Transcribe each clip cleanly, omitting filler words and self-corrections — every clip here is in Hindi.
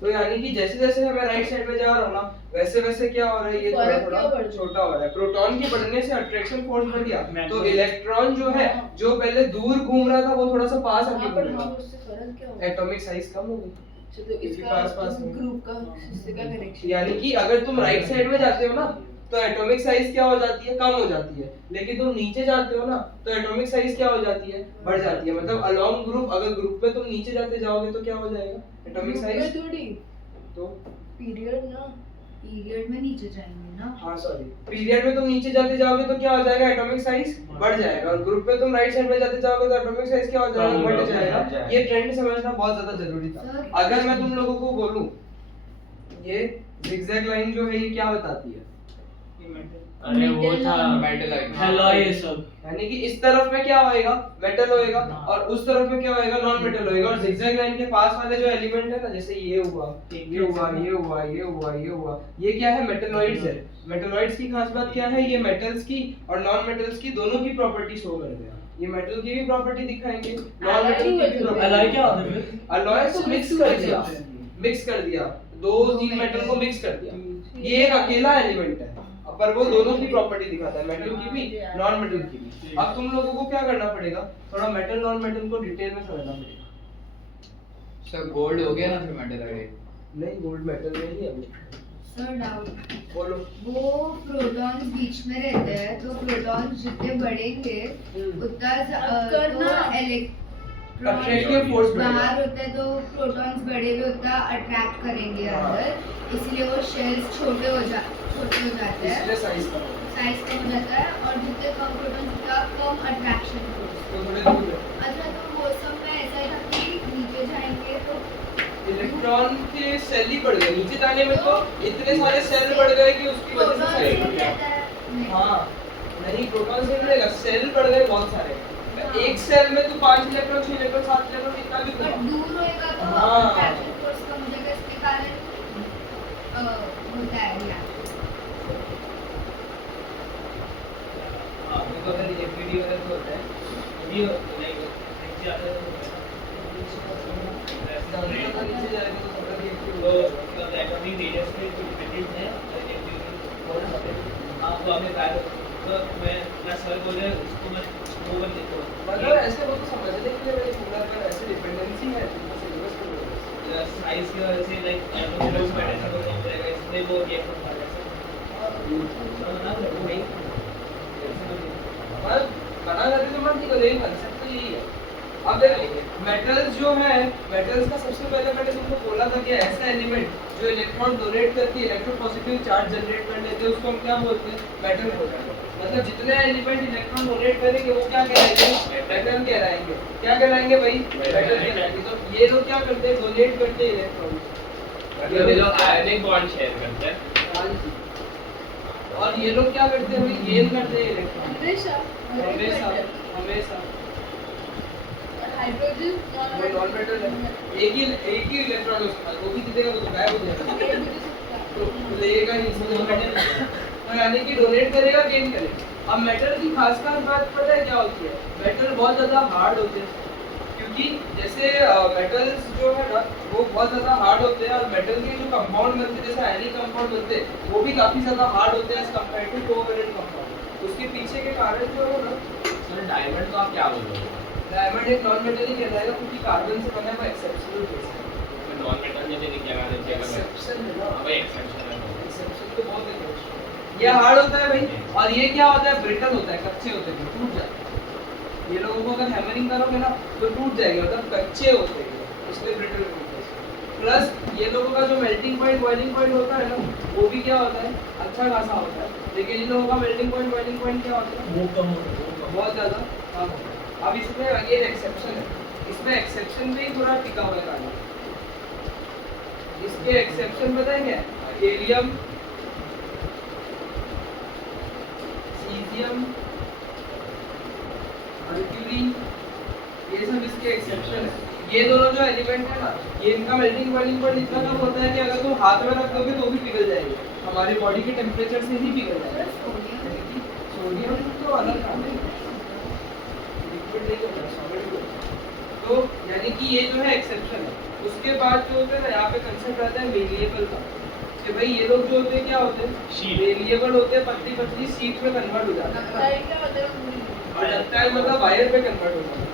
तो यानी कि जैसे जैसे मैं राइट साइड में जा रहा हूँ ना, वैसे वैसे क्या हो रहा है, ये थोड़ा थोड़ा छोटा हो रहा है। प्रोटॉन के बढ़ने से अट्रैक्शन फोर्स बढ़ गया, तो इलेक्ट्रॉन जो है जो पहले दूर घूम रहा था वो थोड़ा सा पास आके घूमेगा, एटॉमिक साइज कम हो गई। तो इसका ग्रुप का इससे क्या कनेक्शन? यानी कि अगर तुम राइट साइड में जाते हो ना तो एटॉमिक साइज क्या हो जाती है, कम हो जाती है, लेकिन तुम नीचे जाते हो ना तो एटॉमिक साइज क्या हो जाती है, बढ़ जाती है। मतलब अलोंग ग्रुप, अगर ग्रुप में तुम नीचे जाते जाओगे तो क्या हो जाएगा, एटॉमिक साइज तो पीरियड ना, पीरियड में नीचे जाएंगे ना। हाँ सॉरी, पीरियड में तुम नीचे जाते जाओगे तो क्या हो जाएगा, एटॉमिक साइज बढ़ जाएगा, और ग्रुप में तुम राइट साइड में जाते जाओगे तो एटॉमिक साइज क्या हो जाएगा, बढ़ जाएगा। ये ट्रेंड समझना बहुत ज्यादा जरूरी था। अगर मैं तुम लोगों को बोलूं ये जिगजैग लाइन जो है ये क्या बताती है, अरे वो था मेटल हेलॉय ये सब, यानी कि इस तरफ में क्या होएगा, मेटल होएगा, और उस तरफ में क्या होएगा, नॉन मेटल होएगा। और जिगजैग लाइन के पास वाले जो एलिमेंट है ना, जैसे ये हुआ, ये हुआ, ये हुआ, ये हुआ, ये हुआ, ये क्या है, मेटलॉइड्स है। मेटलॉइड्स की खास बात क्या है, ये मेटल्स की और नॉन मेटल्स की दोनों की प्रॉपर्टी शो कर देगा। ये मेटल की भी प्रॉपर्टी दिखाएंगे, नॉन मेटल की भी प्रॉपर्टी। अलॉय क्या होता है फिर? अलॉय को मिक्स कर दिया, मिक्स कर दिया, दो तीन मेटल को मिक्स कर दिया, ये एक अकेला एलिमेंट है, पर वो दोनों की प्रॉपर्टी दिखाता है, मेटल की भी नॉन मेटल की भी। अब तुम लोगों को क्या करना पड़ेगा, थोड़ा मेटल नॉन मेटल को डिटेल में समझना पड़ेगा। सर गोल्ड हो गया ना फिर मेटल आगे? नहीं, गोल्ड मेटल में ही है अभी। सर डाउट, बोलो। वो प्रोटॉन्स बीच में रहते हैं, तो प्रोटॉन्स जितने बढ़ेंगे उतना अट्रैक्टिव फोर्स बाहर होता है, तो प्रोटॉन्स बढ़े हुए उतना अट्रैक्ट करेंगे अंदर, इसलिए वो शेल्स छोटे हो जाते हैं, इसलिए साइज साइज कम हो जाता है, और जितने कम प्रोटॉन्स उतना कम अट्रैक्शन फोर्स। तो थोड़े दूर है। अच्छा, तो वो सब में ऐसा है कि नीचे जाएंगे तो इलेक्ट्रॉन के सेल ही बढ़ गए, नीचे जाने में तो इतने सारे सेल बढ़ गए कि उसकी वजह से साइज। हाँ नहीं, प्रोटॉन से मिलेगा, सेल बढ़ गए बहुत सारे। एक सेल में तो 5 इलेक्ट्रॉन, 6 इलेक्ट्रॉन, 7 इलेक्ट्रॉन, कितना भी पर घुमा। दूर होएगा तो हाँ। अट्रैक्शन फोर्स कम हो जाएगा, इसके कारण होता है रिएक्शन। हां तो अगर ये वीडियो वगैरह तो होता है ये लाइक नीचे आता है तो नीचे जाएगा तो थोड़ा रिएक्टिव तो होगा। इलेक्ट्रॉनिक रेडियस के जो डिटेल्स हैं और हां तो हमें काय तो मैं सर बोले उसको मैं वो बन देता हूं, मतलब ऐसे वो तो समझने के लिए मैंने बोला, पर ऐसे डिपेंडेंसी है तो सिलेबस में साइज की वजह से लाइक एटॉमिक मैटर को कम करेगा, इसलिए वो रिएक्शन कर बना करके तो मत निकलो, यही कंसेप्ट तो यही है। अब देखो मेटल्स जो है, मेटल्स का सबसे पहले मैंने तुमको बोला था कि ऐसा एलिमेंट जो इलेक्ट्रॉन डोनेट करके इलेक्ट्रोपॉजिटिव चार्ज जनरेट कर लेते हैं उसको हम क्या बोलते हैं, मेटल बोलते हैं। मतलब जितने एलिमेंट इलेक्ट्रॉन डोनेट करेंगे वो क्या कहलाएंगे, मेटल कहलाएंगे। क्या कहलाएंगे भाई, मेटल कहलाएंगे। तो ये लोग क्या करते हैं, डोनेट करते हैं इलेक्ट्रॉन, मतलब ये लोग आयनिक बॉन्ड शेयर करते हैं, और ये लोग क्या करते हैं भाई, गेन करते हैं इलेक्ट्रॉन हमेशा हमेशा हमेशा। हाइड्रोजन वो नॉन मेटल है, एक ही इलेक्ट्रॉन उसके पास, वो भी जीतेगा तो गायब हो जाएगा, तो लेगा ही इसमें मेटल। तो यानी कि डोनेट करेगा, गेन करेगा। अब मेटल की खास बात पता है क्या होती है, मेटल बहुत ज़्यादा हार्ड होते हैं, क्योंकि जैसे मेटल्स जो है ना वो बहुत ज़्यादा हार्ड होते हैं, और मेटल के जो कंपाउंड बनते हैं, जैसे आयनिक कंपाउंड बनते हैं, वो भी काफ़ी ज़्यादा हार्ड होते हैं as compare to covalent compound. उसके पीछे के कारण जो है ना, सर डायमंड तो आप क्या बोलोगे? डायमंड एक नॉन मेटल ही कहलाएगा, क्योंकि कार्बन से बना हुआ एक्सेप्शनल केस है। नॉन मेटल में भी क्या कहना चाहिए? एक्सेप्शन है ना, भाई एक्सेप्शन है, एक्सेप्शन तो बहुत है। ये हार्ड होता है भाई, और ये क्या होता है, ब्रिटल होता है, कच्चे होते हैं, टूट जाते हैं। ये लोगों को अगर हैमरिंग करोगे ना तो टूट जाएंगे, मतलब कच्चे होते हैं, इसलिए ब्रिटल होते हैं। प्लस ये लोगों का जो मेल्टिंग पॉइंट बॉइलिंग पॉइंट होता है ना, वो भी क्या होता है, अच्छा खासा होता है, लेकिन इन लोगों का मेल्टिंग पॉइंट बॉइलिंग पॉइंट क्या होता है, वो कम होता है, बहुत ज़्यादा कम होता है। अब इसमें अगेन एक्सेप्शन है, इसमें एक्सेप्शन में ही थोड़ा टिका हुआ है कहानी। इसके एक्सेप्शन पता है क्या, हेलियम, सीजियम, मर्क्यूरी, ये सब इसके एक्सेप्शन है। ये दोनों जो एलिमेंट है ना, ये इनका मेल्टिंग पॉइंट पर इतना कम होता है कि अगर तुम हाथ में रख दोगे तो भी पिघल जाएंगे, हमारी बॉडी के टेम्परेचर से ही पिघल जाएंगे। सोडियम तो अलग काम है, लिक्विड नहीं होता, सॉलिड होता है। तो तो यानी कि ये जो है एक्सेप्शन है। उसके बाद जो होता है ना यहाँ पे कंसेप्ट आता है वेरिएबल का, कि भाई ये लोग जो होते हैं क्या होते हैं वेरिएबल होते हैं, पतली पतली शीट में कन्वर्ट हो जाते हैं। डक्टाइल का मतलब डक्टाइल मतलब वायर पे कन्वर्ट हो जाता है।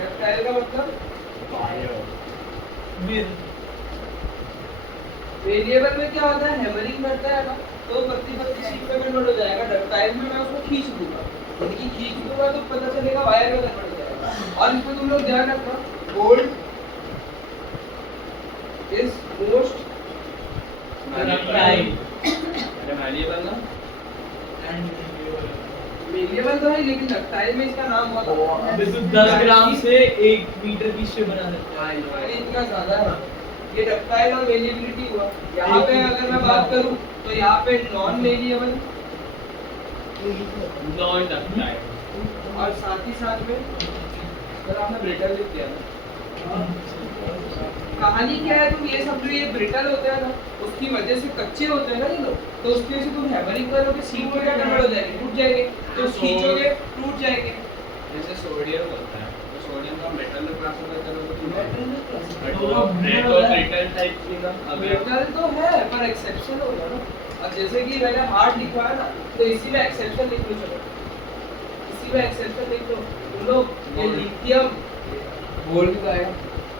डक्टाइल का मतलब वेरिएबल में क्या होता है हैमरिंग करता है ना तो पतली पतली शीट पे कन्वर्ट हो जाएगा। डक्टाइल में मैं उसको खींच दूंगा, यानी कि खींच दूंगा तो पता चलेगा वायर में कन्वर्ट हो जाएगा। और इसमें तुम लोग ध्यान रखना गोल्ड इज मोस्ट malleable ना वेरिएबल तो है लेकिन डक्टाइल में इसका नाम बहुत अबे तो 10 ग्राम से 1 मीटर की शिप बना सकता है। अरे इतना ज्यादा है। ये डक्टाइल और वेरिएबिलिटी हुआ। यहाँ पे अगर मैं बात करूँ तो यहाँ पे नॉन वेरिएबल नॉन डक्टाइल और साथ ही साथ में अगर आपने ब्रिटल लिख दिया ना, कहानी क्या है, तुम ये समझो ये ब्रिटल होता है ना उसकी वजह से कच्चे होते हैं ना ये लोग, तो उसकी वजह से तुम हैमरिंग करोगे सीट में क्या कन्वर्ट हो जाएंगे, टूट जाएंगे, तो खींचोगे टूट जाएंगे। जैसे सोडियम होता है तो सोडियम का मेटल में क्लासिफाई करोगे ब्रिटल तो ब्रिटल टाइप की ना तो है पर एक्सेप्शन होगा ना। और जैसे कि मैंने हार्ड लिखा है ना तो इसी में एक्सेप्शन लिख लो, चलो इसी में एक्सेप्शन लिख लो तुम लोग। ये लिथियम गोल्ड का है,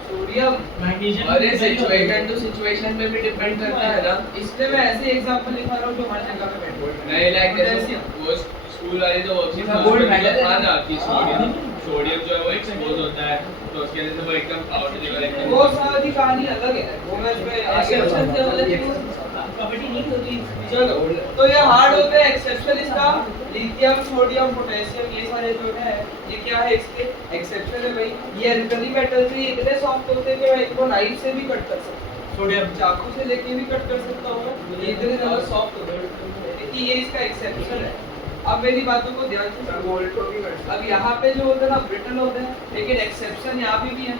सोडियम मैग्नीशियम अरे सिचुएशन टू सिचुएशन पे भी डिपेंड करता है ना। इसलिए मैं ऐसे एग्जांपल लिखा रहा हूँ जो हर जगह पे बैठ नहीं लाइक जैसे वो स्कूल वाली तो वर्कशीट हाँ, gold medal है। था ना कि सोडियम जो है वो एक्सपोज होता है तो उसके वजह से वो एकदम पाउडर लेवल एकदम वो सारी कहानी अलग है, वो मैं इसमें आगे एक्सेप्शन से बताऊंगा। मतलब कबड्डी नहीं होती। चलो तो ये हार्ड होते हैं एक्सेप्शन इसका लिथियम सोडियम पोटेशियम ये सारे जो है ये क्या है इसके एक्सेप्शन है भाई। ये अल्कली मेटल से इतने सॉफ्ट होते हैं कि मैं इनको नाइफ से भी कट कर सकता हूँ, सोडियम चाकू से लेके भी कट कर सकता हूँ मैं, ये इतने ज्यादा सॉफ्ट होते हैं कि ये इसका एक्सेप्शन है। अब मेरी बातों को ध्यान से सुनो। अब यहाँ पे जो होता है ना ब्रिटल होते हैं लेकिन एक्सेप्शन यहाँ पे भी है,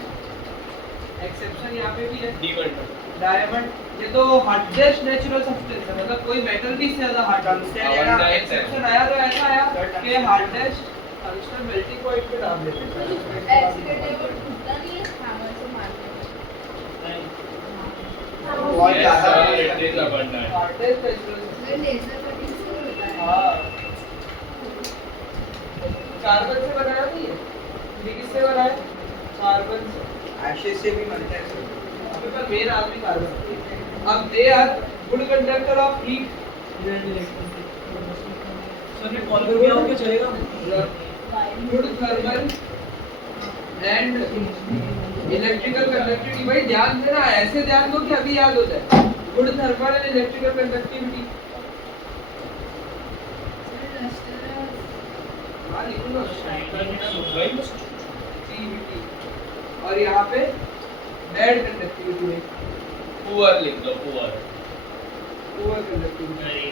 एक्सेप्शन यहाँ पे भी है। डीमंड डायमंड ये तो हार्डेस्ट नेचुरल सब्सटेंस है, मतलब कोई मेटल भी इससे ज्यादा हार्ड है। एक्सेप्शन आया तो ऐसा आया कि हार्डेस्ट टंगस्टन मेल्टिंग पॉइंट पे डाल देते हैं। एक्सीडेंटल टूटता नहीं है हैमर से मारने हाँ, it is abundant hardest natural ये लेजर कटिंग से होता है। हाँ कार्बन से बनाया नहीं है, ये किससे बना है? कार्बन से। एशेज से भी बनता है सर। अबे पर मेन आदमी कार्बन। अब they are good conductor of heat. Sir ने कॉल कर दिया आपको चलेगा? Good thermal and electrical conductivity. भाई ध्यान देना, ऐसे ध्यान दो कि अभी याद हो जाए। Good thermal and electrical conductivity. हाँ लिखो ना CVT। और यहाँ पे बैड कंडक्टिविटी है, पुअर लिख दो पुअर पुअर कंडक्टिविटी।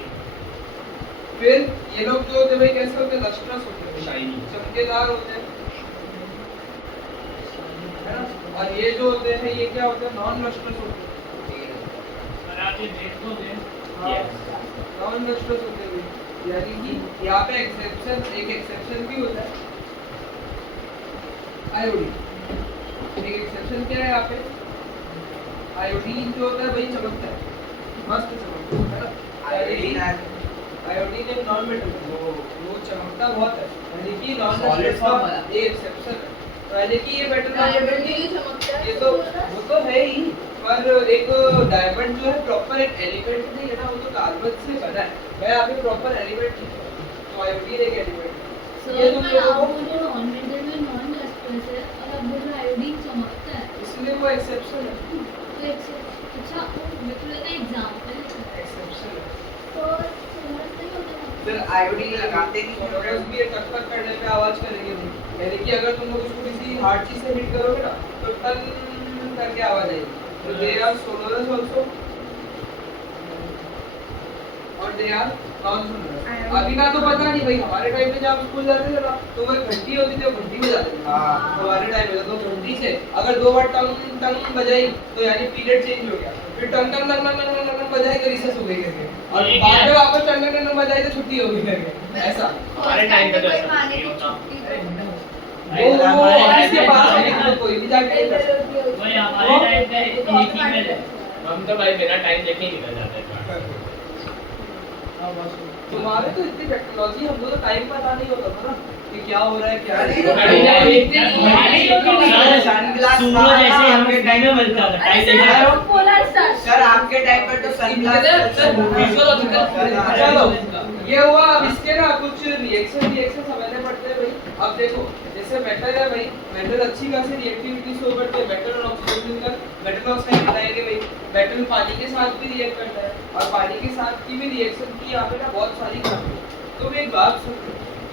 फिर ये लोग जो होते हैं भाई कैसे होते हैं? लस्ट्रस होते हैं, शाइनी चमकेदार होते हैं, है ना। और ये जो होते हैं ये क्या होते हैं? नॉन लस्ट्रस होते हैं। और आप ये देख दोगे नॉन लस्ट्रस होते हैं, यानी कि यहाँ पे एक्सेप्शन, एक एक्सेप्शन भी होता है आयोडीन। एक एक्सेप्शन क्या है यहाँ पे? आयोडीन जो होता है वही चमकता है, मस्त चमकता है ना। आयोडीन एक नॉन मेटल है, वो चमकता बहुत है, यानी कि नॉन Solid लस्ट्रस का form वाला। ये एक्सेप्शन है। तो यानी कि ये मेटल डायमंड भी चमकता है ये तो वो तो है ही, पर एक डायमंड जो है प्रॉपर एक एलिमेंट नहीं है ना, वो तो कार्बन से बना है। मैं यहाँ पे प्रॉपर एलिमेंट नहीं है, तो आयोडीन एक एलिमेंट है। ये तुम लोगों को इसलिए वो एक्सेप्शन है, एक्सेप्शन है। फिर आयोडीन लगाते नहीं सोलरस भी टक टक करने पे आवाज करेंगे नहीं, यानी कि अगर तुम लोग उसको किसी हार्ड चीज से हिट करोगे ना तो टन करके आवाज आएगी। तो दे आर सोलरस आल्सो और दे आर नॉन सोलरस। अभी का तो पता नहीं भाई, हमारे टाइम पे जब हम स्कूल जाते थे ना तो वो घंटी होती थी, वो घंटी बजाते थे। हाँ। हमारे टाइम में तो घंटी से अगर 2 बार टंग टंग बजाई तो यानी पीरियड चेंज हो गया, फिर टंग टंग टंग टंग टंग टंग बजाई तो रिसेस हो गई करके, और बाद में वापस टंग टंग टंग बजाई तो छुट्टी हो गई करके, ऐसा। हमारे टाइम पे तो कोई ऐसा माने नहीं की होता। छुट्टी वो इसके पास में तो कोई भी जाके कर सकता है। वही हमारे टाइम पे एक ही में है। हम तो भाई बिना टाइम देखे ही निकल जाते हैं। तुम्हारे तो इतनी टेक्नोलॉजी, हमको तो टाइम पता नहीं होता था ना कि क्या हो रहा है क्या अरे नहीं। सनग्लास सूरज ऐसे हमें टाइम में मिलता था, टाइम देखा है। पोलर स्टार सर आपके टाइम पर तो चलो ये हुआ। अब इसके ना कुछ रिएक्शन समझने पड़ते हैं भाई। अब देखो जैसे मेटल है भाई, मेटल अच्छी खासी रिएक्टिविटी शो करते हैं। मेटल और ऑक्सीजन मिलकर मेटल ऑक्साइड बनाएंगे भाई। मेटल पानी के साथ भी रिएक्ट करता है और पानी के साथ की भी रिएक्शन की यहाँ पे ना बहुत सारी खामी है। तो मैं एक बात सुन,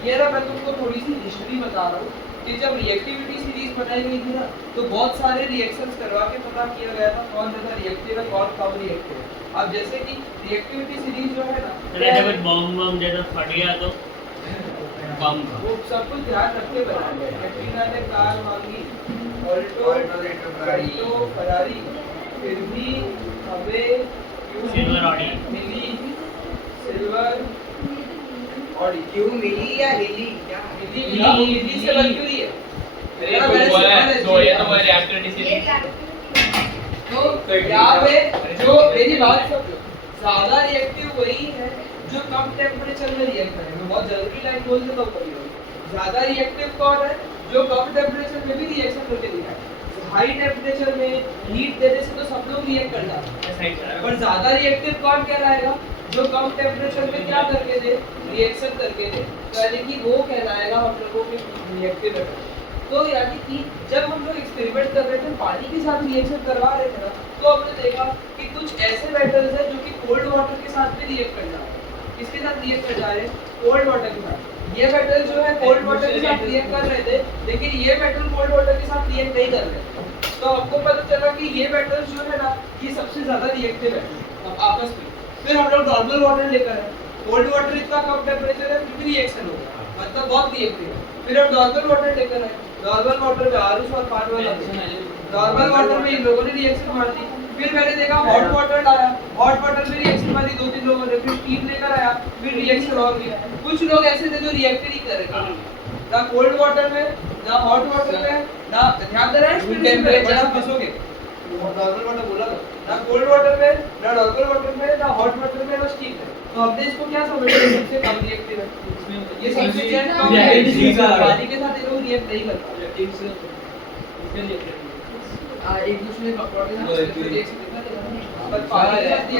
ये ना मैं तुमको थोड़ी सी हिस्ट्री बता रहा हूँ कि जब रिएक्टिविटी सीरीज बनाई गई थी ना तो बहुत सारे रिएक्शंस करवा के पता किया गया था कौन ज़्यादा रिएक्टिव है कौन कम रिएक्टिव है। अब जैसे कि रिएक्टिविटी सीरीज जो है ना, अरे जब बम जैसा फट गया तो बम वो सब कुछ ध्यान रख के बनाया। कैटरीना ने कार मांगी, ऑल्टो फरारी, फिर भी हमें क्यों सिल्वर ऑडी मिली सिल्वर ऑडी। क्यों मिली या हिली क्या मिली से मर्क्यूरी है। अरे तो बोला है तो ये तो वो रिएक्टिविटी सीरीज तो यहाँ पे जो मेरी बात समझो, ज्यादा रिएक्टिव वही है जो कम टेम्परेचर में रिएक्ट करे। मैं बहुत जल्दी लाइन बोल देता हूँ कभी कभी। ज्यादा रिएक्टिव कौन है? जो कम टेम्परेचर में भी रिएक्शन करके दिखाए। हाई टेम्परेचर में हीट देने से तो सब लोग रिएक्ट कर जाते हैं, पर ज्यादा रिएक्टिव कौन कहलाएगा? जो कम टेम्परेचर में क्या करके दे, रिएक्शन करके दे, तो यानी कि वो कहलाएगा हम लोगों के रिएक्टिव है। तो यानी कि जब हम लोग एक्सपेरिमेंट कर रहे थे पानी के साथ रिएक्शन करवा रहे थे ना, तो हमने देखा कि कुछ ऐसे मेटल्स हैं जो कि कोल्ड वाटर के साथ भी रिएक्ट कर जा रहे हैं। किसके साथ रिएक्ट कर जा रहे हैं? कोल्ड वाटर के साथ। ये मेटल जो है कोल्ड वाटर के साथ रिएक्ट कर रहे थे, लेकिन ये मेटल कोल्ड वाटर के साथ रिएक्ट नहीं कर रहे थे। तो हमको पता चला कि ये मेटल्स जो है ना, ये सबसे ज्यादा रिएक्टिव है आपस में। फिर हम लोग नॉर्मल वाटर लेकर आए। कोल्ड वाटर इतना कम टेम्परेचर है फिर भी रिएक्शन होगा, मतलब बहुत रिएक्टिव है। फिर हम नॉर्मल वाटर लेकर आए। नॉर्मल वाटर में आरुष और पानी वाला नॉर्मल वाटर में इन लोगों ने रिएक्शन मार दी। फिर मैंने देखा हॉट वाटर लाया, हॉट वाटर में रिएक्शन मारी 2-3 लोगों ने। फिर स्टीम लेकर आया, फिर रिएक्शन और हुई। कुछ लोग ऐसे थे जो रिएक्ट ही करेगा, ना कोल्ड वाटर में ना हॉट वाटर में ना, ध्यान दे रहा है टेम्परेचर फंसोगे। नॉर्मल वाटर बोला था, ना कोल्ड वाटर में ना नॉर्मल वाटर में ना हॉट वाटर में ना स्टीम में। तो हमने इसको क्या समझा सबसे कम रिएक्टिव है, ये सबसे कम है। पानी के साथ ये लोग रिएक्ट नहीं करता। एक दूसरे का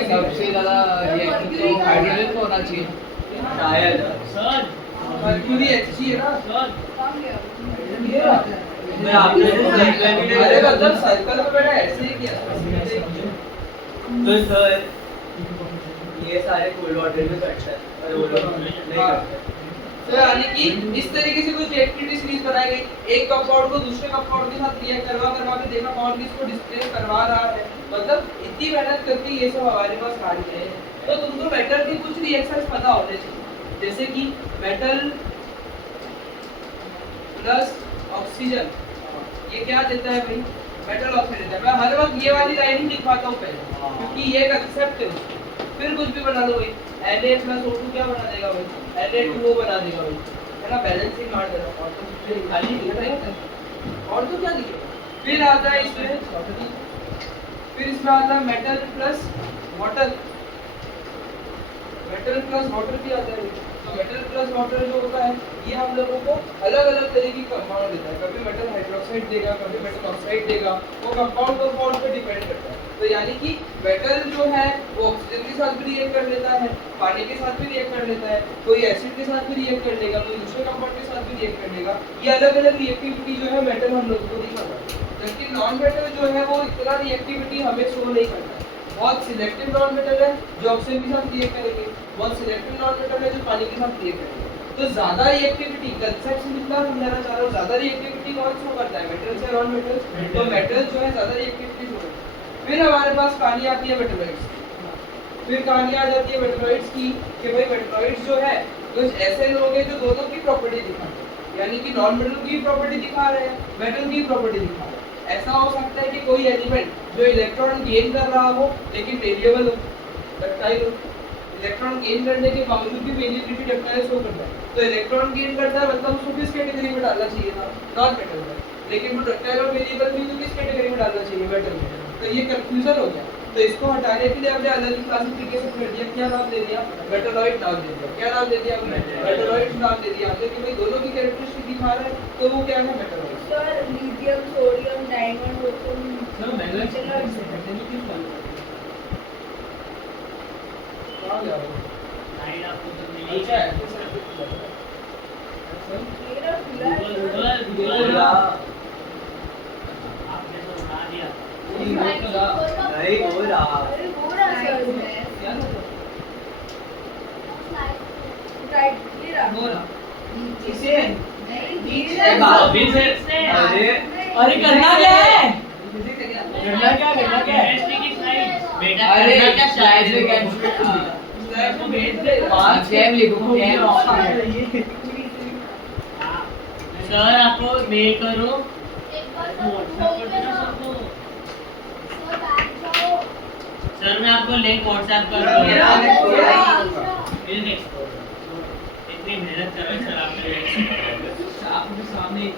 सबसे ज्यादा रिएक्टिव तो हाइड्रोजन को होना चाहिए शायद। सर मर्क्यूरी Hg है ना सर मैं आपने अरे मतलब सर्कल में मैंने ऐसे ही किया। तो सर ये सारे कोल्ड वाटर में करता है और वो लोग नहीं करते। तो यानी कि इस तरीके से कुछ रिएक्टिविटी सीरीज बनाई गई। एक कंपाउंड को दूसरे कंपाउंड के साथ रिएक्ट करवा के देखा कौन किसको डिस्प्लेस करवा रहा है। मतलब इतनी मेहनत करके ये सब हमारे पास कार्य है। तो तुमको मेटल के कुछ रिएक्शंस पता होने चाहिए, जैसे कि मेटल प्लस ऑक्सीजन ये क्या देता है भाई? मेटल ऑक्साइड देता है। मैं हर वक्त ये वाली लाइन ही लिखवाता हूँ पहले, क्योंकि ये कंसेप्ट है। फिर कुछ भी बना दो भाई, Na+O2 क्या बना देगा भाई? Na2O बना देगा भाई, है ना? बैलेंसिंग मार देना। और तो फिर खाली लिखना है, और तो क्या लिखेगा? फिर आता है इसमें, फिर इसमें आता है metal plus water. Metal plus water भी आता है। तो मेटल प्लस वाटर जो होता है ये हम लोगों को अलग अलग तरह की कंपाउंड देता है। कभी मेटल हाइड्रोक्साइड देगा, कभी मेटल ऑक्साइड देगा। वो कंपाउंड पे डिपेंड करता है। तो यानी कि मेटल जो है वो ऑक्सीजन के साथ भी रिएक्ट कर लेता है, पानी के साथ भी रिएक्ट कर लेता है, कोई एसिड के साथ भी रिएक्ट कर लेगा, कोई दूसरे कंपाउंड के साथ भी रिएक्ट कर लेगा। ये अलग अलग रिएक्टिविटी जो है मेटल हम लोगों को दिखाता है। जबकि नॉन मेटल जो है वो इतना रिएक्टिविटी हमें शो नहीं करता है। बहुत सिलेक्टिव नॉन मेटल है जो ऑक्सीजन के साथ रिएक्ट करेंगे, बहुत सिलेक्टिव नॉन मेटल है जो पानी के साथ रिएक्ट करेंगे। तो ज्यादा रिएक्टिविटी कंसेप्ट से कितना समझाना चाह रहा हूँ, ज्यादा रिएक्टिविटी कौन शो करता है, मेटल से नॉन मेटल? तो मेटल जो है ज्यादा रिएक्टिविटी शो करता है। फिर हमारे पास कहानी आती है मेटलॉइड्स की। फिर कहानी आ जाती है मेटलॉइड्स की कि भाई मेटलॉइड्स जो है कुछ ऐसे लोग हैं जो दोनों की प्रॉपर्टी दिखाते हैं, यानी कि नॉन मेटल की प्रॉपर्टी दिखा रहे हैं, मेटल की प्रॉपर्टी दिखा रहे हैं। ऐसा हो सकता है कि कोई एलिमेंट जो इलेक्ट्रॉन गेन कर रहा हो लेकिन वेरिएबल हो, डक्टाइल हो, इलेक्ट्रॉन गेन करने के बावजूद भी वेरिएबिलिटी डेप्थ शो करता है। तो इलेक्ट्रॉन गेन करता है मतलब उसको किस कैटेगरी में डालना चाहिए था? नॉन मेटल में। लेकिन वो डक्टाइल और वेरिएबल भी तो किस कैटेगरी में डालना चाहिए? मेटल में। तो ये कंफ्यूजन हो गया। तो इसको हटाने के लिए हमने अलग ही क्लासिफिकेशन कर दिया। क्या नाम दे दिया? मेटलॉइड नाम दे दिया। क्या नाम दे दिया हमने? मेटलॉइड नाम दे दिया हमने कि भाई दोनों की कैरेक्टरिस्टिक दिखा रहा है तो वो क्या है? Metalloid. Sir lithium sodium diamond वो तो सर मैंने कहां जा रहे हो? लाइन आपको तो मिली अच्छा है है तो सर कुछ सर मेरा खुला है बोला आपने तो उड़ा दिया नहीं हो रहा। अरे हो रहा सर क्या था राइट ये रहा बोला इसे नहीं फिर से अरे अरे करना क्या है? फिजिक्स है क्या? करना क्या है? केमिस्ट्री की स्लाइड बेटा अरे करना क्या शायद से शायद स्लाइड को भेज दे। पांच गेम लिखो गेम सर आपको मेल करो व्हाट्सएप कर देना सबको सर मैं आपको लिंक व्हाट्सएप कर मेरा लिंक दूंगा थोड़ा ही होगा। फिर देखो इतनी मेहनत कर रहे हैं सर आपके लिए आपके सामने ही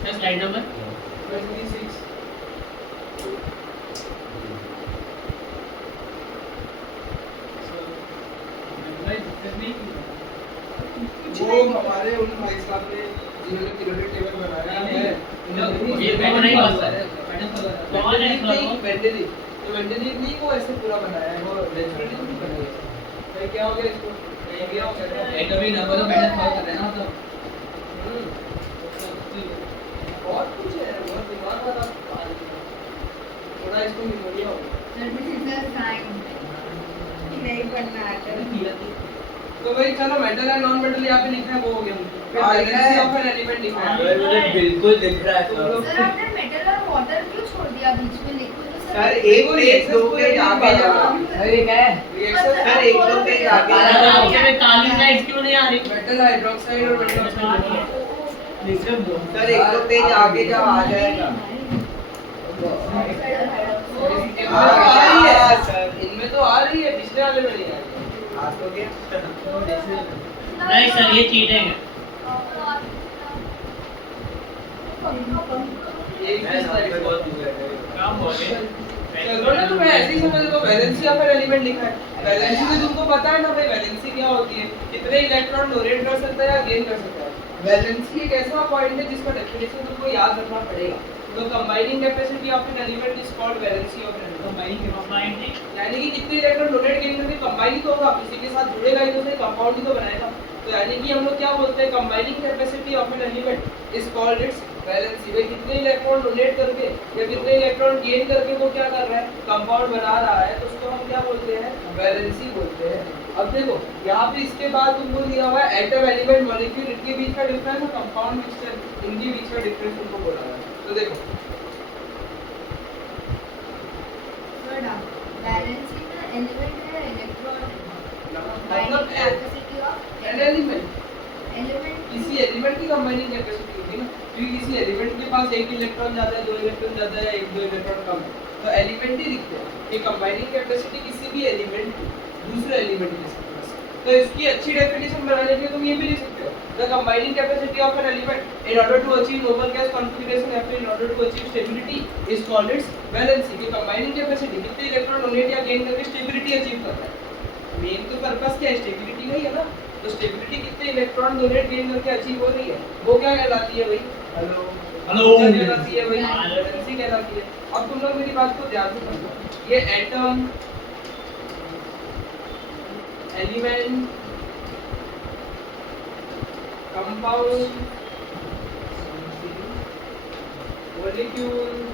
सर स्लाइड नंबर 26 वो हमारे उन भाई साहब ने जिन्होंने पीरियोडिक टेबल बनाया है ये मैंने नहीं बताया। कौन है सर वो? मेंडलीव। तो मेंडलीव नहीं वो ऐसे पूरा बनाया है, वो नेचुरली नहीं बनाया है। भाई क्या हो गया इसको? क्या हो गया? एटॉमिक नंबर तो मैंने सॉल्व कर रहे हैं ना तो बहुत कुछ है, बहुत दिमाग वाला सवाल है। थोड़ा इसको निमोनिया हो गया। नहीं पढ़ना आता तो भाई चलो मेटल एंड नॉन मेटल यहाँ पे लिखा है वो हो गया। फिर हाँ, वैलेंसी लिखा है। ऑफ एन एलिमेंट लिखा है। अरे मुझे बिल्कुल दिख रहा है तो सब। लोग- सर आपने मेटल और वाटर क्यों छोड़ दिया बीच में? लिक्विड तो सर सर एक पेज दो पेज आगे जाओ। अरे क्या है? रिएक्शन सर एक दो पेज आगे अरे जाओ। आपके में काली स्लाइड्स क्यों नहीं आ रही मेटल हाइड्रोक्साइड और मेटल ऑक्साइड। सर एक दो पेज आगे जाओ आ जाएगा। इनमें तो आ रही है सर, इनमें तो आ रही है, पिछले वाले में नहीं आ रही है। आ तो गया। नहीं सर ये चीटिंग है ये मैं किस तारीख को? बहुत दूर है। काम बोले चलो ना तुम्हें ऐसे ही समझ लो, वैलेंसी ऑफ एन एलिमेंट लिखा है। वैलेंसी में तुमको पता है ना भाई वैलेंसी क्या होती है, कितने इलेक्ट्रॉन डोनेट कर सकता है या गेन कर सकता है। वैलेंसी एक ऐसा पॉइंट है जिसका डेफिनेशन तुमको याद रखना पड़ेगा। तो combining capacity of an element is called valency of an element. यानी कि कितने इलेक्ट्रॉन डोनेट गेन करके कंबाइन ही तो होगा, किसी के साथ जुड़ेगा ही तो सही, कंपाउंड ही तो बनाएगा। तो यानी कि हम लोग क्या बोलते हैं, combining capacity of an element is called its valency. भाई कितने इलेक्ट्रॉन डोनेट करके या कितने इलेक्ट्रॉन गेन करके वो क्या कर रहा है, कंपाउंड बना रहा है, तो उसको हम क्या बोलते हैं, वैलेंसी बोलते हैं। अब देखो यहाँ पे इसके बाद तुमको दिया हुआ है एटम एलिमेंट मॉलिक्यूल, इनके बीच का डिफरेंस और कंपाउंड मिक्सचर इनके बीच का डिफरेंस तुमको बोला है। तो देखो वैलेंसी में एलिमेंट है इलेक्ट्रॉन मतलब capacity of an element element किसी एलिमेंट की कंबाइनिंग कैपेसिटी होगी ना, क्योंकि किसी एलिमेंट के पास एक इलेक्ट्रॉन ज्यादा है, दो इलेक्ट्रॉन ज्यादा है, एक दो इलेक्ट्रॉन कम है, तो एलिमेंट ही दिखते हैं। ये कंबाइनिंग कैपेसिटी किसी भी एलिमेंट की दूसरे एलिमेंट के साथ। तो इसकी अच्छी डेफिनेशन बनाने के लिए तुम ये भी लिख सकते हो, the combining capacity of an element in order to achieve noble gas configuration या फिर in order to achieve stability is called its valency. की कंबाइनिंग कैपेसिटी कितने इलेक्ट्रॉन डोनेट या गेन करके स्टेबिलिटी अचीव करता है। मेन तो पर्पस क्या है, स्टेबिलिटी नहीं है ना। तो स्टेबिलिटी कितने इलेक्ट्रॉन डोनेट गेन करके अचीव हो रही है, वो क्या कहलाती है भाई? Hello hello. क्या कहलाती है भाई? वैलेंसी कहलाती है। अब तुम लोग मेरी बात को ध्यान से समझो, ये एटम एलिमेंट कंपाउंड मॉलिक्यूल